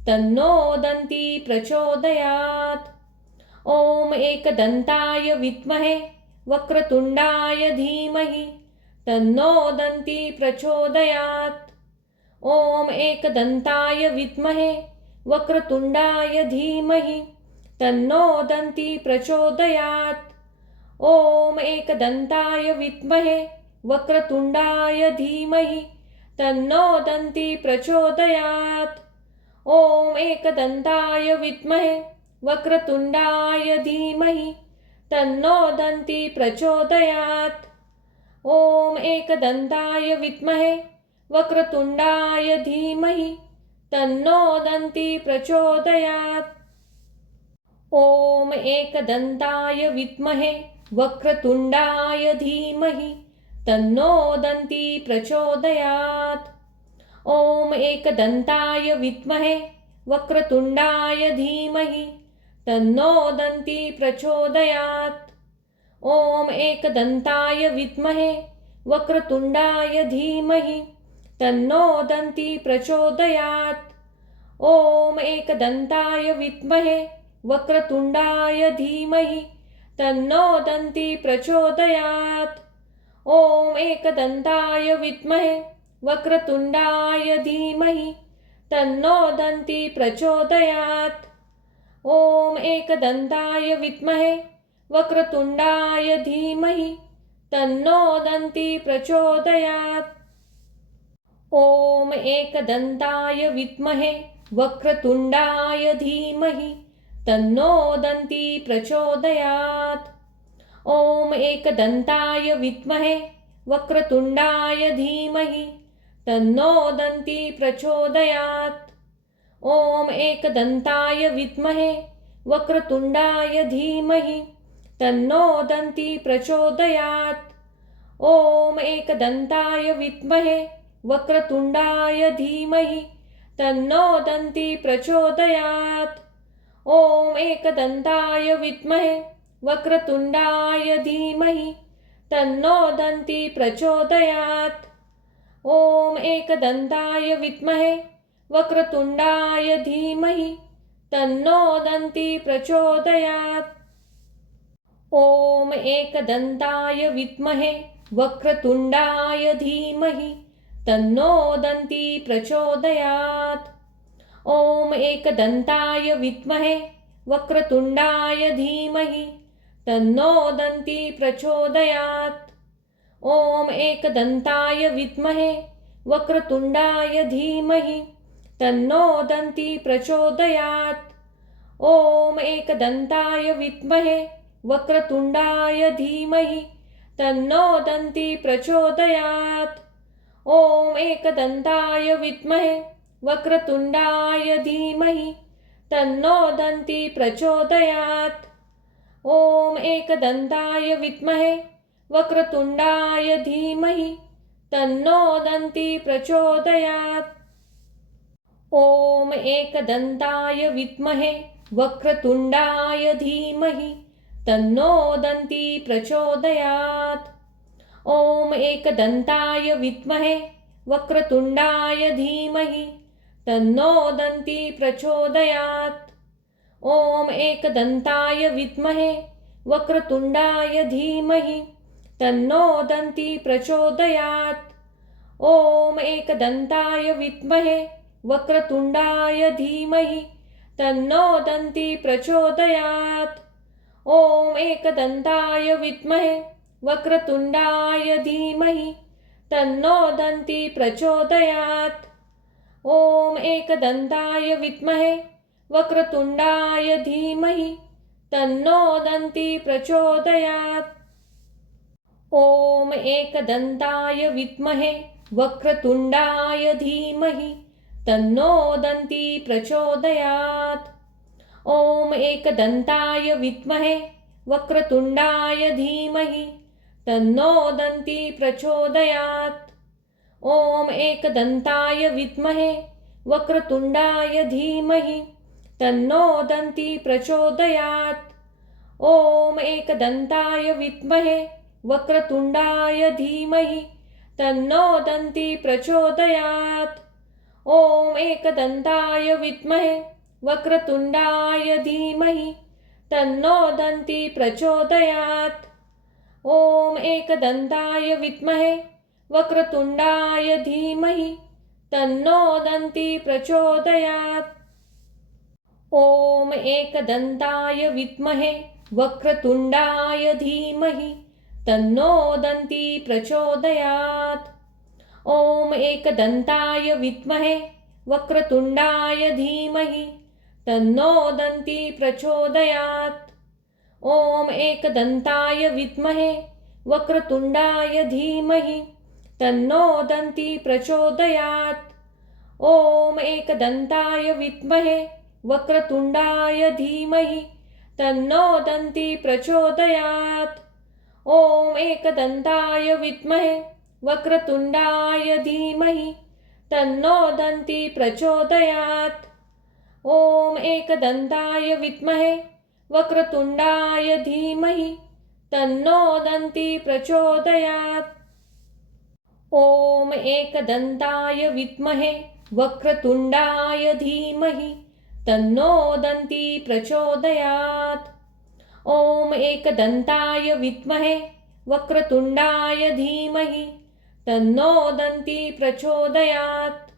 तन्नो दन्ती प्रचोदयात्। ॐ एकदन्ताय विद्महे वक्रतुण्डाय धीमहि तन्नो दन्ती प्रचोदयात्। ॐ एकदन्ताय विद्महे वक्रतुण्डाय धीमहि तन्नो दन्ती प्रचोदयात्। ॐ एकदन्ताय विद्महे वक्रतुण्डाय धीमहि तन्नो दन्ती प्रचोदयात्। ॐ एकदन्ताय विद्महे वक्रतुण्डाय धीमहि तन्नो दन्ती प्रचोदयात्। ॐ एकदन्ताय विद्महे वक्रतुण्डाय धीमहि तन्नो दन्ती प्रचोदयात्। ॐ एकदन्ताय विद्महे वक्रतुण्डाय धीमहि तन्नो दन्ती प्रचोदयात्। ॐ एकदन्ताय विद्महे वक्रतुण्डाय धीमहि तन्नो दन्ती प्रचोदयात्। ॐ एकदन्ताय विद्महे वक्रतुण्डाय धीमहि तन्नो दन्ती प्रचोदयात्। ॐ एकदन्ताय विद्महे वक्रतुण्डाय धीमहि तन्नो दन्ती प्रचोदयात्। ॐ एकदन्ताय विद्महे वक्रतुण्डाय धीमहि तन्नो दन्ती प्रचोदयात्। ॐ एकदन्ताय विद्महे वक्रतुण्डाय धीमहि तन्नो दन्ती प्रचोदयात्। ॐ एकदन्ताय विद्महे वक्रतुण्डाय धीमहि तन्नो दन्ती प्रचोदयात्। ॐ एकदन्ताय विद्महे वक्रतुण्डाय धीमहि तन्नो दन्ती प्रचोदयात्। ॐ एकदन्ताय विद्महे वक्रतुण्डाय धीमहि तन्नो दन्ती प्रचोदयात्। ॐ एकदन्ताय विद्महे वक्रतुण्डाय धीमहि तन्नो दन्ती प्रचोदयात्। ॐ एकदन्ताय विद्महे वक्रतुण्डाय धीमहि तन्नो दन्ती प्रचोदयात्। ॐ एकदन्ताय विद्महे वक्रतुण्डाय धीमहि तन्नो दन्ती प्रचोदयात्। ॐ एकदन्ताय विद्महे वक्रतुण्डाय धीमहि तन्नो दन्ती प्रचोदयात्। ॐ एकदन्ताय विद्महे वक्रतुण्डाय धीमहि तन्नो दन्ती प्रचोदयात्। ॐ एकदन्ताय विद्महे वक्रतुण्डाय धीमहि तन्नो दन्ती प्रचोदयात्। ॐ एकदन्ताय विद्महे वक्रतुण्डाय धीमहि तन्नो दन्ती प्रचोदयात्। ॐ एकदन्ताय विद्महे वक्रतुण्डाय धीमहि तन्नो दन्ती प्रचोदयात्। ॐ एकदन्ताय विद्महे वक्रतुण्डाय धीमहि तन्नो दन्ती प्रचोदयात्। ॐ एकदन्ताय विद्महे वक्रतुण्डाय धीमहि तन्नो दन्ती प्रचोदयात्। ॐ एकदन्ताय विद्महे वक्रतुण्डाय धीमहि तन्नो दन्ती प्रचोदयात्। ॐ एकदन्ताय विद्महे वक्रतुण्डाय धीमहि तन्नो दन्ती प्रचोदयात्। ॐ एकदन्ताय विद्महे वक्रतुण्डाय धीमहि तन्नो दन्ती प्रचोदयात्। ॐ एकदन्ताय विद्महे वक्रतुण्डाय धीमहि तन्नो दन्ती प्रचोदयात्। ॐ एकदन्ताय विद्महे वक्रतुण्डाय धीमहि तन्नो दन्ती प्रचोदयात्। ॐ एकदन्ताय विद्महे वक्रतुण्डाय धीमहि तन्नो दन्ती प्रचोदयात्। ॐ एकदन्ताय विद्महे वक्रतुण्डाय धीमहि तन्नो दन्ती प्रचोदयात्। ॐ एकदन्ताय विद्महे वक्रतुण्डाय धीमहि तन्नो दन्ती प्रचोदयात्। ॐ एकदन्ताय विद्महे वक्रतुण्डाय धीमहि तन्नो दन्ती प्रचोदयात्। ॐ एकदन्ताय विद्महे वक्रतुण्डाय धीमहि तन्नो दन्ती प्रचोदयात्। ॐ एकदन्ताय विद्महे वक्रतुण्डाय धीमहि तन्नो दन्ती प्रचोदयात्। ॐ एकदन्ताय विद्महे वक्रतुण्डाय धीमहि तन्नो दन्ती प्रचोदयात्। ॐ एकदन्ताय विद्महे वक्रतुण्डाय धीमहि तन्नो दन्ती प्रचोदयात्। ॐ एकदन्ताय विद्महे वक्रतुण्डाय धीमहि तन्नो दन्ती प्रचोदयात्। ॐ एकदन्ताय विद्महे वक्रतुण्डाय धीमहि तन्नो दन्ती प्रचोदयात्। ॐ एकदन्ताय विद्महे वक्रतुण्डाय धीमहि तन्नो दन्ती प्रचोदयात्। ॐ एकदन्ताय विद्महे वक्रतुण्डाय धीमहि तन्नो दन्ती प्रचोदयात्। ॐ एकदन्ताय विद्महे वक्रतुण्डाय धीमहि तन्नो दन्ती प्रचोदयात्। ॐ एकदन्ताय विद्महे वक्रतुण्डाय धीमहि तन्नो दन्ती प्रचोदयात्।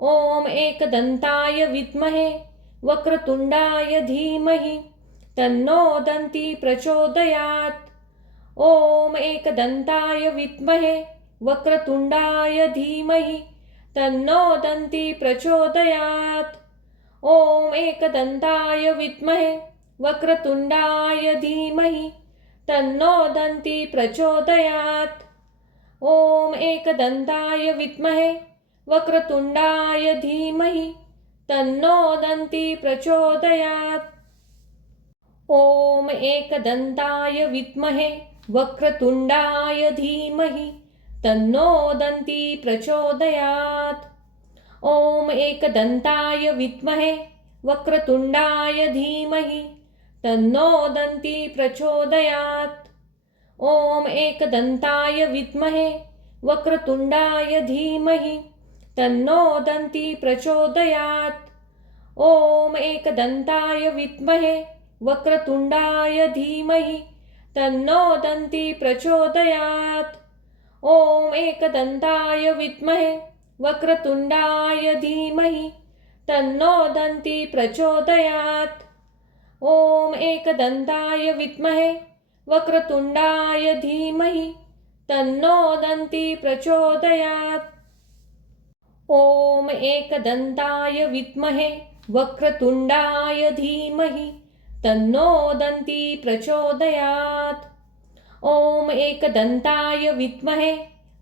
ॐ एकदन्ताय विद्महे वक्रतुण्डाय धीमहि तन्नो दन्ती प्रचोदयात्। ॐ एकदन्ताय विद्महे वक्रतुण्डाय धीमहि तन्नो दन्ती प्रचोदयात्। ॐ एकदन्ताय विद्महे वक्रतुण्डाय धीमहि तन्नो दन्ती प्रचोदयात्। ॐ एकदन्ताय विद्महे वक्रतुण्डाय धीमहि तन्नो दन्ती प्रचोदयात्। ॐ एकदन्ताय विद्महे वक्रतुण्डाय धीमहि तन्नो दन्ती प्रचोदयात्। ॐ एकदन्ताय विद्महे वक्रतुण्डाय धीमहि तन्नो दन्ती प्रचोदयात्। ॐ एकदन्ताय विद्महे वक्रतुण्डाय धीमहि तन्नो दन्ती प्रचोदयात्। ॐ एकदन्ताय विद्महे वक्रतुण्डाय धीमहि तन्नो दन्ती प्रचोदयात्। ॐ एकदन्ताय विद्महे वक्रतुण्डाय धीमहि तन्नो दन्ती प्रचोदयात्। ॐ एकदन्ताय विद्महे वक्रतुण्डाय धीमहि तन्नो दन्ती प्रचोदयात्। ॐ एकदन्ताय विद्महे वक्रतुण्डाय धीमहि तन्नो दन्ती प्रचोदयात्। ॐ एकदन्ताय विद्महे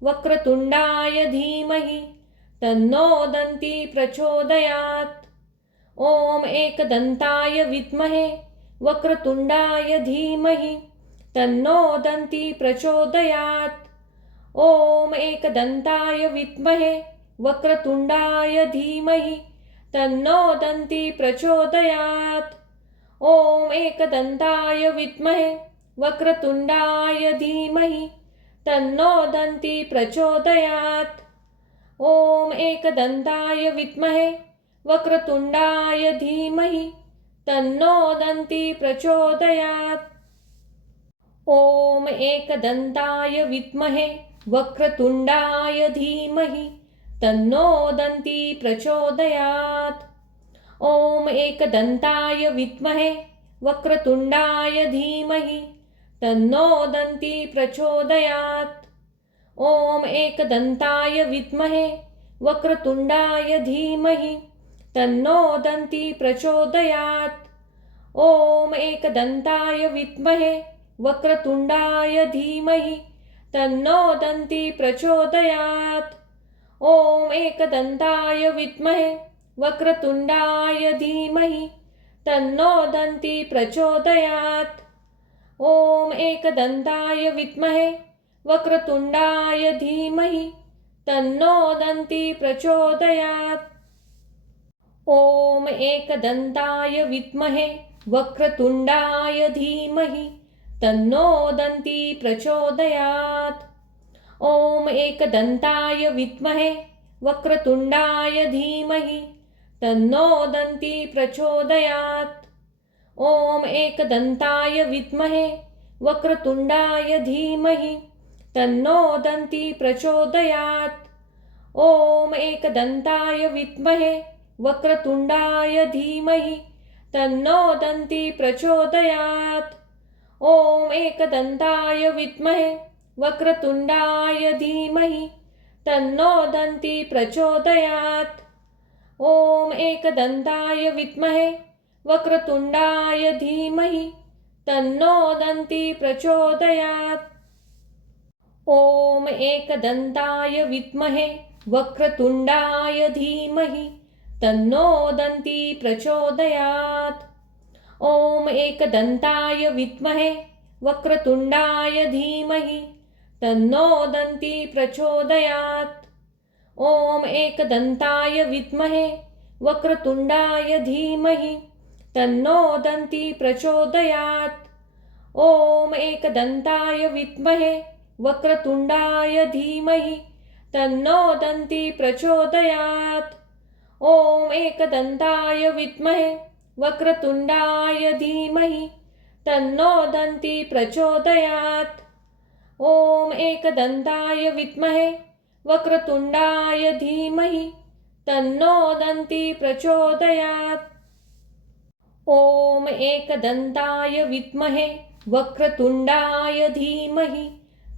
वक्रतुण्डाय धीमहि तन्नो दन्ती प्रचोदयात्। ॐ एकदन्ताय विद्महे वक्रतुण्डाय धीमहि तन्नो दन्ती प्रचोदयात्। ॐ एकदन्ताय विद्महे वक्रतुण्डाय धीमहि तन्नो दन्ती प्रचोदयात्। ॐ एकदन्ताय विद्महे वक्रतुण्डाय धीमहि तन्नो दन्ती प्रचोदयात्। ॐ एकदन्ताय विद्महे वक्रतुण्डाय धीमहि तन्नो दन्ती प्रचोदयात्। ॐ एकदन्ताय विद्महे वक्रतुण्डाय धीमहि तन्नो दन्ती प्रचोदयात्। ॐ एकदन्ताय विद्महे वक्रतुण्डाय धीमहि तन्नो दन्ती प्रचोदयात्। ॐ एकदन्ताय विद्महे वक्रतुण्डाय धीमहि तन्नो दन्ती प्रचोदयात्। ॐ एकदन्ताय विद्महे वक्रतुण्डाय धीमहि तन्नो दन्ती प्रचोदयात्। ॐ एकदन्ताय विद्महे वक्रतुण्डाय धीमहि तन्नो दन्ती प्रचोदयात्। ॐ एकदन्ताय विद्महे वक्रतुण्डाय धीमहि तन्नो दन्ती प्रचोदयात्। ॐ एकदन्ताय विद्महे वक्रतुण्डाय धीमहि तन्नो दन्ती प्रचोदयात्। ॐ एकदन्ताय विद्महे वक्रतुण्डाय धीमहि तन्नो दन्ती प्रचोदयात्। ॐ एकदन्ताय विद्महे वक्रतुण्डाय धीमहि तन्नो दन्ती प्रचोदयात्। ॐ एकदन्ताय विद्महे वक्रतुण्डाय धीमहि तन्नो दन्ती प्रचोदयात्। ॐ एकदन्ताय विद्महे वक्रतुण्डाय धीमहि तन्नो दन्ती प्रचोदयात्। ॐ एकदन्ताय विद्महे वक्रतुण्डाय धीमहि तन्नो दन्ती प्रचोदयात्। ॐ एकदन्ताय विद्महे वक्रतुण्डाय धीमहि तन्नो दन्ती प्रचोदयात्। ॐ एकदन्ताय विद्महे वक्रतुण्डाय धीमहि तन्नो दन्ती प्रचोदयात्। ॐ एकदन्ताय विद्महे वक्रतुण्डाय धीमहि तन्नो दन्ती प्रचोदयात्। ॐ एकदन्ताय विद्महे वक्रतुण्डाय धीमहि तन्नो दन्ती प्रचोदयात्। ॐ एकदन्ताय विद्महे वक्रतुण्डाय धीमहि तन्नो दन्ती प्रचोदयात्। ॐ एकदन्ताय विद्महे वक्रतुण्डाय धीमहि तन्नो दन्ती प्रचोदयात्। ॐ एकदन्ताय विद्महे वक्रतुण्डाय धीमहि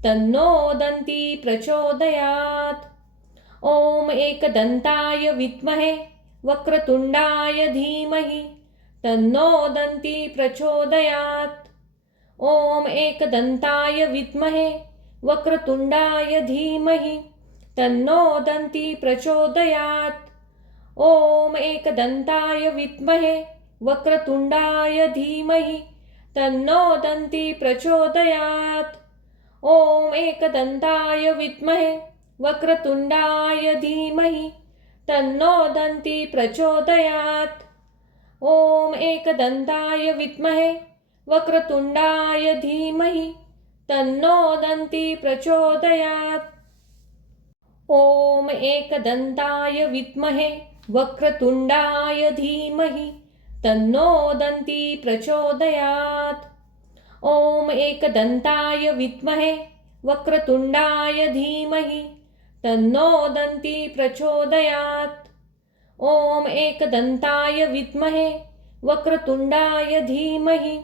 तन्नो दन्ती प्रचोदयात्। ॐ एकदन्ताय विद्महे वक्रतुण्डाय धीमहि तन्नो दन्ती प्रचोदयात्। ॐ एकदन्ताय विद्महे वक्रतुण्डाय धीमहि तन्नो दन्ती प्रचोदयात्। ॐ एकदन्ताय विद्महे वक्रतुण्डाय धीमहि तन्नो दन्ती प्रचोदयात्। ॐ एकदन्ताय विद्महे वक्रतुण्डाय धीमहि तन्नो दन्ती प्रचोदयात्। ॐ एकदन्ताय विद्महे वक्रतुण्डाय धीमहि तन्नो दन्ती प्रचोदयात्। ॐ एकदन्ताय विद्महे वक्रतुण्डाय धीमहि तन्नो दन्ती प्रचोदयात्। ॐ एकदन्ताय विद्महे वक्रतुण्डाय धीमहि तन्नो दन्ती प्रचोदयात्। ॐ एकदन्ताय विद्महे वक्रतुण्डाय धीमहि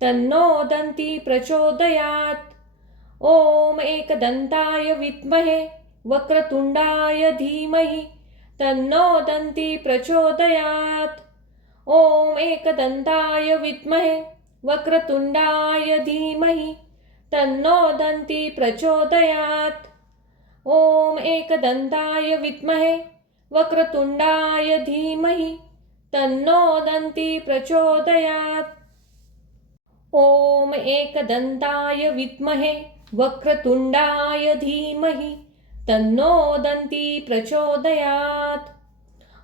तन्नो दन्ती प्रचोदयात्। ॐ एकदन्ताय विद्महे वक्रतुण्डाय धीमहि तन्नो दन्ती प्रचोदयात्। ॐ एकदन्ताय विद्महे वक्रतुण्डाय धीमहि तन्नो दन्ती प्रचोदयात्। ॐ एकदन्ताय विद्महे वक्रतुण्डाय धीमहि तन्नो दन्ती प्रचोदयात्। ॐ एकदन्ताय विद्महे वक्रतुण्डाय धीमहि तन्नो दन्ती प्रचोदयात्।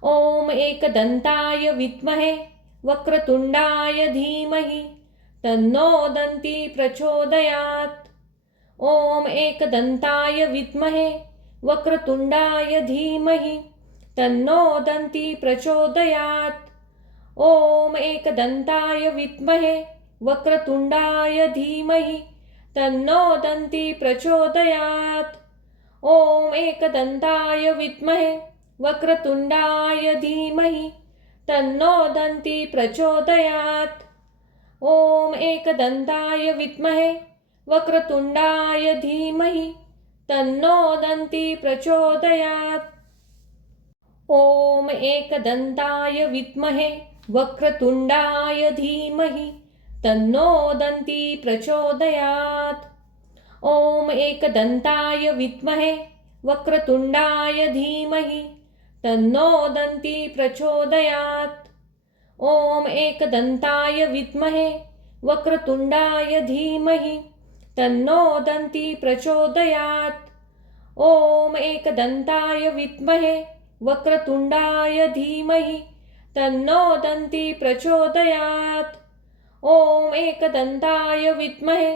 ॐ एकदन्ताय विद्महे वक्रतुण्डाय धीमहि तन्नो दन्ती प्रचोदयात्। ॐ एकदन्ताय विद्महे वक्रतुण्डाय धीमहि तन्नो दन्ती प्रचोदयात्। ॐ एकदन्ताय विद्महे वक्रतुण्डाय धीमहि तन्नो दन्ती प्रचोदयात्। ॐ एकदन्ताय विद्महे वक्रतुण्डाय धीमहि तन्नो दन्ती प्रचोदयात्। ॐ एकदन्ताय विद्महे वक्रतुण्डाय धीमहि तन्नो दन्ती प्रचोदयात्। ॐ एकदन्ताय विद्महे वक्रतुण्डाय धीमहि तन्नो दन्ती प्रचोदयात्। ॐ एकदन्ताय विद्महे वक्रतुण्डाय धीमहि तन्नो दन्ती प्रचोदयात्। ॐ एकदन्ताय विद्महे वक्रतुण्डाय धीमहि तन्नो दन्ती प्रचोदयात्। ॐ एकदन्ताय विद्महे वक्रतुण्डाय धीमहि तन्नो दन्ती प्रचोदयात्। ॐ एकदन्ताय विद्महे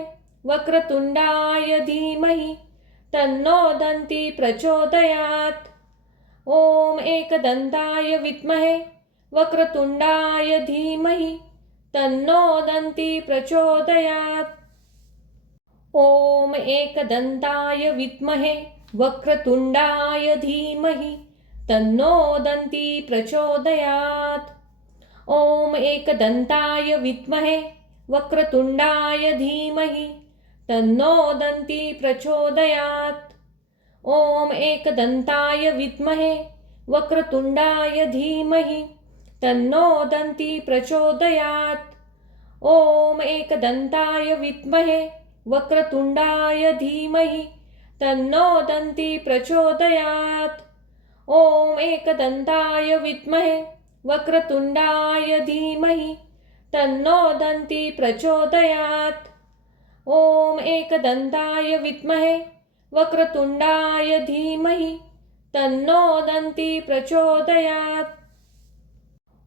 वक्रतुण्डाय धीमहि तन्नो दन्ती प्रचोदयात्। ॐ एकदन्ताय विद्महे वक्रतुण्डाय धीमहि तन्नो दन्ती प्रचोदयात्। ॐ एकदन्ताय विद्महे वक्रतुण्डाय धीमहि तन्नो दन्ती प्रचोदयात्। ॐ एकदन्ताय विद्महे वक्रतुण्डाय धीमहि तन्नो दन्ती प्रचोदयात्। ॐ एकदन्ताय विद्महे वक्रतुण्डाय धीमहि तन्नो दन्ती प्रचोदयात्। ॐ एकदन्ताय विद्महे वक्रतुण्डाय धीमहि तन्नो दन्ती प्रचोदयात्। ॐ एकदन्ताय विद्महे वक्रतुण्डाय धीमहि तन्नो दन्ती प्रचोदयात्। ॐ एकदन्ताय विद्महे वक्रतुण्डाय धीमहि तन्नो दन्ती प्रचोदयात्।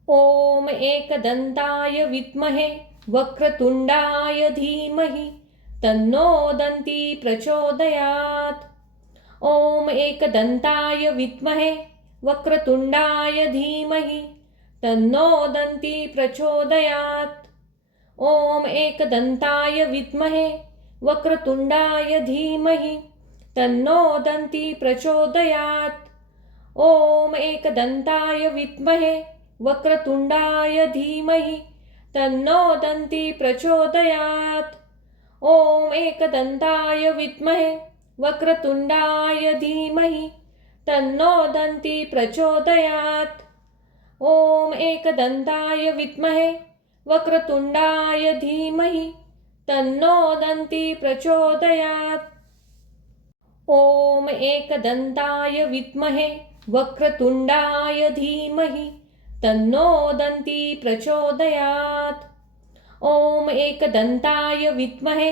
ॐ एकदन्ताय विद्महे वक्रतुण्डाय धीमहि तन्नो दन्ती प्रचोदयात्। ॐ एकदन्ताय विद्महे वक्रतुण्डाय धीमहि तन्नो दन्ती प्रचोदयात्। ॐ एकदन्ताय विद्महे वक्रतुण्डाय धीमहि तन्नो दन्ती प्रचोदयात्। ॐ एकदन्ताय विद्महे वक्रतुण्डाय धीमहि तन्नो दन्ती प्रचोदयात्। ॐ एकदन्ताय विद्महे वक्रतुण्डाय धीमहि तन्नो दन्ती प्रचोदयात्। ॐ एकदन्ताय विद्महे वक्रतुण्डाय धीमहि तन्नो दन्ती प्रचोदयात्। ॐ एकदन्ताय विद्महे वक्रतुण्डाय धीमहि तन्नो दन्ती प्रचोदयात्। ॐ एकदन्ताय विद्महे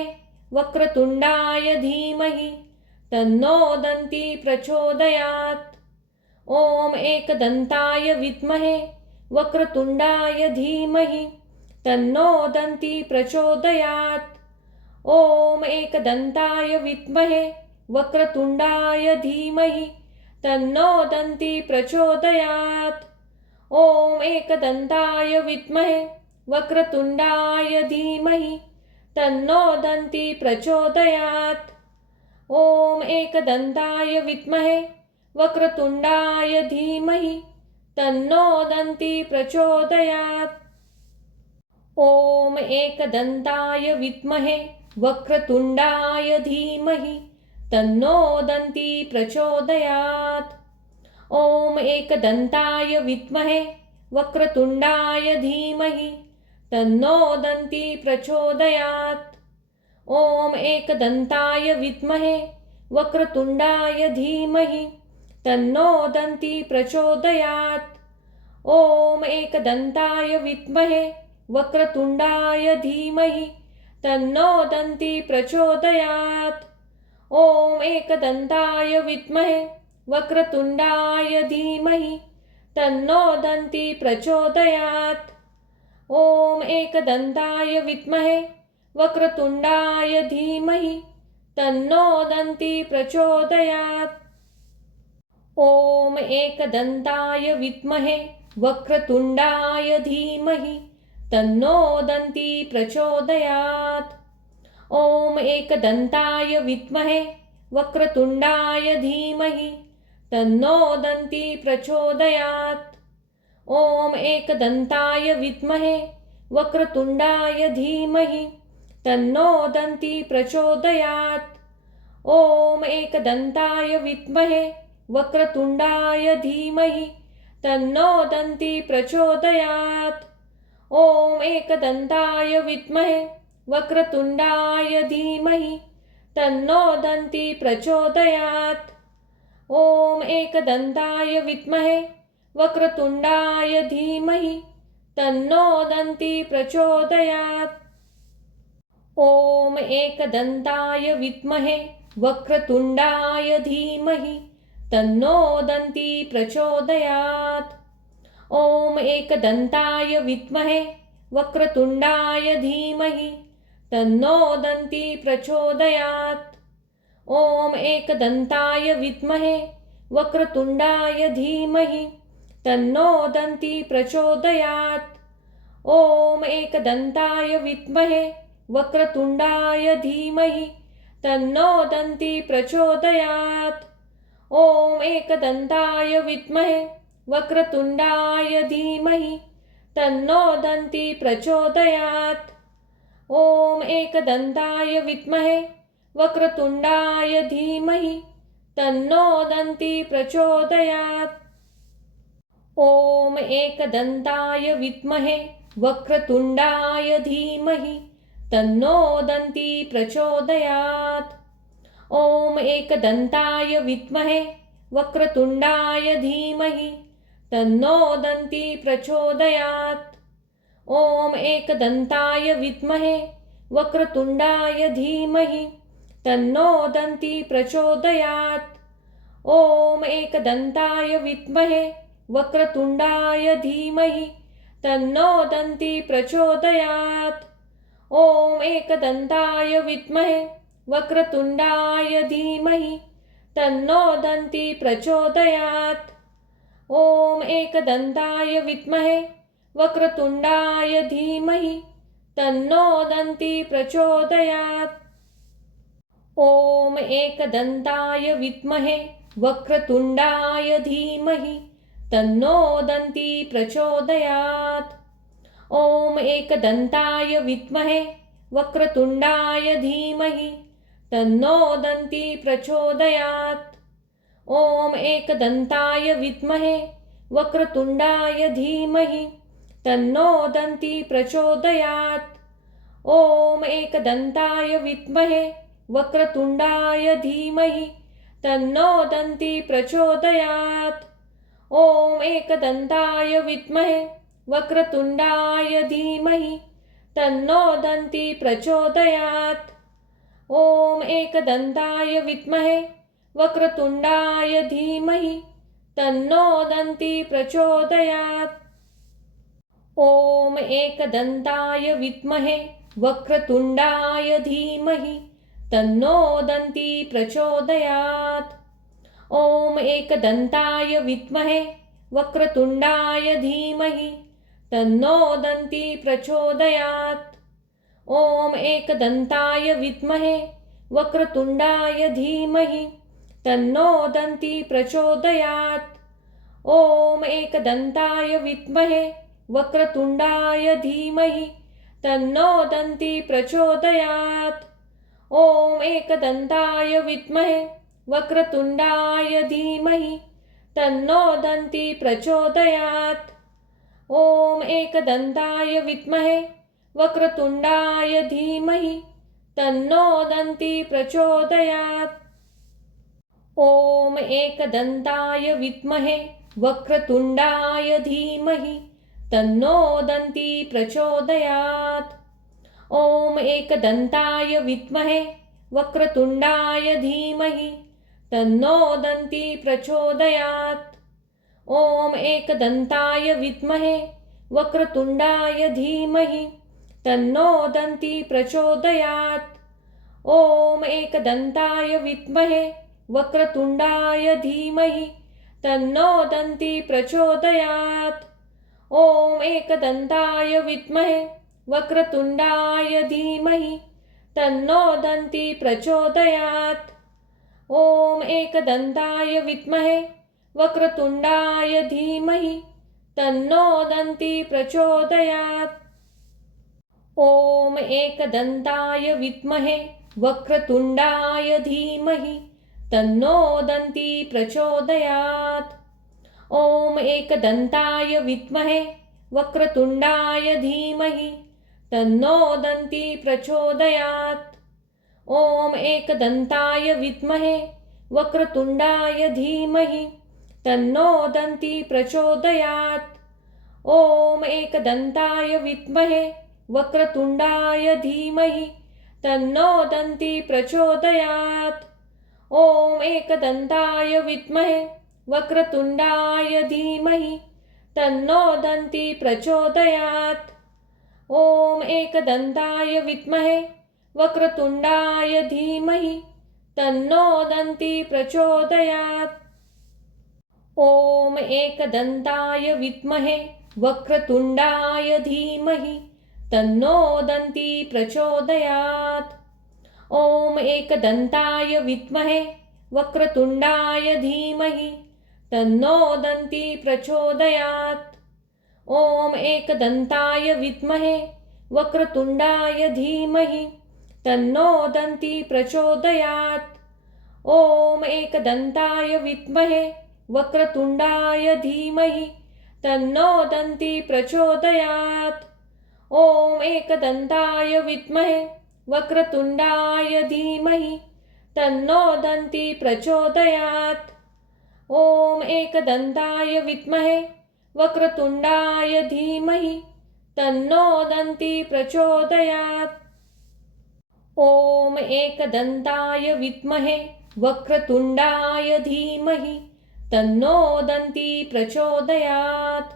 वक्रतुण्डाय धीमहि तन्नो दन्ती प्रचोदयात्। ॐ एकदन्ताय विद्महे वक्रतुण्डाय धीमहि तन्नो दन्ती प्रचोदयात्। ॐ एकदन्ताय विद्महे वक्रतुण्डाय धीमहि तन्नो दन्ती प्रचोदयात्। ॐ एकदन्ताय विद्महे वक्रतुण्डाय धीमहि तन्नो दन्ती प्रचोदयात्। ॐ एकदन्ताय विद्महे वक्रतुण्डाय धीमहि तन्नो दन्ती प्रचोदयात्। ॐ एकदन्ताय विद्महे वक्रतुण्डाय धीमहि तन्नो दन्ती प्रचोदयात्। ॐ एकदन्ताय विद्महे वक्रतुण्डाय धीमहि तन्नो दन्ती प्रचोदयात्। ॐ एकदन्ताय विद्महे वक्रतुण्डाय धीमहि तन्नो दन्ती प्रचोदयात्। ॐ एकदन्ताय विद्महे वक्रतुण्डाय धीमहि तन्नो दन्ती प्रचोदयात्। ॐ एकदन्ताय विद्महे वक्रतुण्डाय धीमहि तन्नो दन्ती प्रचोदयात्। ॐ एकदन्ताय विद्महे वक्रतुण्डाय धीमहि तन्नो दन्ती प्रचोदयात्। ॐ एकदन्ताय विद्महे वक्रतुण्डाय धीमहि तन्नो दन्ती प्रचोदयात्। ॐ एकदन्ताय विद्महे वक्रतुण्डाय धीमहि तन्नो दन्ती प्रचोदयात्। ॐ एकदन्ताय विद्महे वक्रतुण्डाय धीमहि तन्नो दन्ती प्रचोदयात्। ॐ एकदन्ताय विद्महे वक्रतुण्डाय धीमहि तन्नो दन्ती प्रचोदयात्। ॐ एकदन्ताय विद्महे वक्रतुण्डाय धीमहि तन्नो दन्ती प्रचोदयात्। ॐ एकदन्ताय विद्महे वक्रतुण्डाय धीमहि तन्नो दन्ती प्रचोदयात्। ॐ एकदन्ताय विद्महे वक्रतुण्डाय धीमहि तन्नो दन्ती प्रचोदयात्। ॐ एकदन्ताय विद्महे वक्रतुण्डाय धीमहि तन्नो दन्ती प्रचोदयात्। ॐ एकदन्ताय विद्महे वक्रतुण्डाय धीमहि तन्नो दन्ती प्रचोदयात्। ॐ एकदन्ताय विद्महे वक्रतुण्डाय धीमहि तन्नो दन्ती प्रचोदयात्। ॐ एकदन्ताय विद्महे वक्रतुण्डाय धीमहि तन्नो दन्ती प्रचोदयात्। ॐ एकदन्ताय विद्महे वक्रतुण्डाय धीमहि तन्नो दन्ती प्रचोदयात्। ॐ एकदन्ताय विद्महे वक्रतुण्डाय धीमहि तन्नो दन्ती प्रचोदयात्। ॐ एकदन्ताय विद्महे वक्रतुण्डाय धीमहि तन्नो दन्ती प्रचोदयात्। ॐ एकदन्ताय विद्महे वक्रतुण्डाय धीमहि तन्नो दन्ती प्रचोदयात्। ॐ एकदन्ताय विद्महे वक्रतुण्डाय धीमहि तन्नो दन्ती प्रचोदयात्। ॐ एकदन्ताय विद्महे वक्रतुण्डाय धीमहि तन्नो दन्ती प्रचोदयात्। ॐ एकदन्ताय विद्महे वक्रतुण्डाय धीमहि तन्नो दन्ती प्रचोदयात्। ॐ एकदन्ताय विद्महे वक्रतुण्डाय धीमहि तन्नो दन्ती प्रचोदयात्। ॐ एकदन्ताय विद्महे वक्रतुण्डाय धीमहि तन्नो दन्ती प्रचोदयात्। ॐ एकदन्ताय विद्महे वक्रतुण्डाय धीमहि तन्नो दन्ती प्रचोदयात्। ॐ एकदन्ताय विद्महे वक्रतुण्डाय धीमहि तन्नो दन्ती प्रचोदयात्। ॐ एकदन्ताय विद्महे वक्रतुण्डाय धीमहि तन्नो दन्ती प्रचोदयात्। ॐ एकदन्ताय विद्महे वक्रतुण्डाय धीमहि तन्नो दन्ती प्रचोदयात्। ॐ एकदन्ताय विद्महे वक्रतुण्डाय धीमहि तन्नो दन्ती प्रचोदयात्। ॐ एकदन्ताय विद्महे वक्रतुण्डाय धीमहि तन्नो दन्ती प्रचोदयात्। ॐ एकदन्ताय विद्महे वक्रतुण्डाय धीमहि तन्नो दन्ती प्रचोदयात्। ॐ एकदन्ताय विद्महे वक्रतुण्डाय धीमहि तन्नो दन्ती प्रचोदयात्। ॐ एकदन्ताय विद्महे वक्रतुण्डाय धीमहि तन्नो दन्ती प्रचोदयात्। ॐ एकदन्ताय विद्महे वक्रतुण्डाय धीमहि तन्नो दन्ती प्रचोदयात्। ॐ एकदन्ताय विद्महे वक्रतुण्डाय धीमहि तन्नो दन्ती प्रचोदयात्। ॐ एकदन्ताय विद्महे वक्रतुण्डाय धीमहि तन्नो दन्ती प्रचोदयात्। ॐ एकदन्ताय विद्महे वक्रतुण्डाय धीमहि तन्नो दन्ती प्रचोदयात्। ॐ एकदन्ताय विद्महे वक्रतुण्डाय धीमहि तन्नो दन्ती प्रचोदयात्। ॐ एकदन्ताय विद्महे वक्रतुण्डाय धीमहि तन्नो दन्ती प्रचोदयात्। ॐ एकदन्ताय विद्महे वक्रतुण्डाय धीमहि तन्नो दन्ती प्रचोदयात्। ॐ एकदन्ताय विद्महे वक्रतुण्डाय धीमहि तन्नो दन्ती प्रचोदयात्। ॐ एकदन्ताय विद्महे वक्रतुण्डाय धीमहि तन्नो दन्ती प्रचोदयात्। ॐ एकदन्ताय विद्महे वक्रतुण्डाय धीमहि तन्नो दन्ती प्रचोदयात्। ॐ एकदन्ताय विद्महे वक्रतुण्डाय धीमहि तन्नो दन्ती प्रचोदयात्। ॐ एकदन्ताय विद्महे वक्रतुण्डाय धीमहि तन्नो दन्ती प्रचोदयात्। ॐ एकदन्ताय विद्महे वक्रतुण्डाय धीमहि तन्नो दन्ती प्रचोदयात्। ॐ एकदन्ताय विद्महे वक्रतुण्डाय धीमहि तन्नो दन्ती प्रचोदयात्। ॐ एकदन्ताय विद्महे वक्रतुण्डाय धीमहि तन्नो दन्ती प्रचोदयात्। ॐ एकदन्ताय विद्महे वक्रतुण्डाय धीमहि तन्नो दन्ती प्रचोदयात्। ॐ एकदन्ताय विद्महे वक्रतुण्डाय धीमहि तन्नो दन्ती प्रचोदयात्। ॐ एकदन्ताय विद्महे वक्रतुण्डाय धीमहि तन्नो दन्ती प्रचोदयात्। ॐ एकदन्ताय विद्महे वक्रतुण्डाय धीमहि तन्नो दन्ती प्रचोदयात्। ॐ एकदन्ताय विद्महे वक्रतुण्डाय धीमहि तन्नो दन्ती प्रचोदयात्।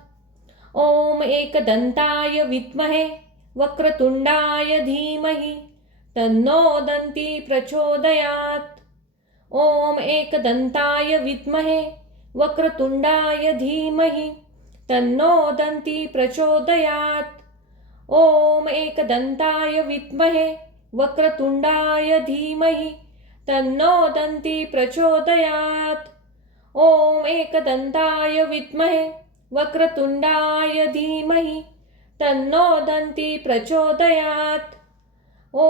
ॐ एकदन्ताय विद्महे वक्रतुण्डाय धीमहि तन्नो दन्ती प्रचोदयात्। ॐ एकदन्ताय विद्महे वक्रतुण्डाय धीमहि तन्नो दन्ती प्रचोदयात्। ॐ एकदन्ताय विद्महे वक्रतुण्डाय धीमहि तन्नो दन्ती प्रचोदयात्। ॐ एकदन्ताय विद्महे वक्रतुण्डाय धीमहि तन्नो दन्ती प्रचोदयात्। ॐ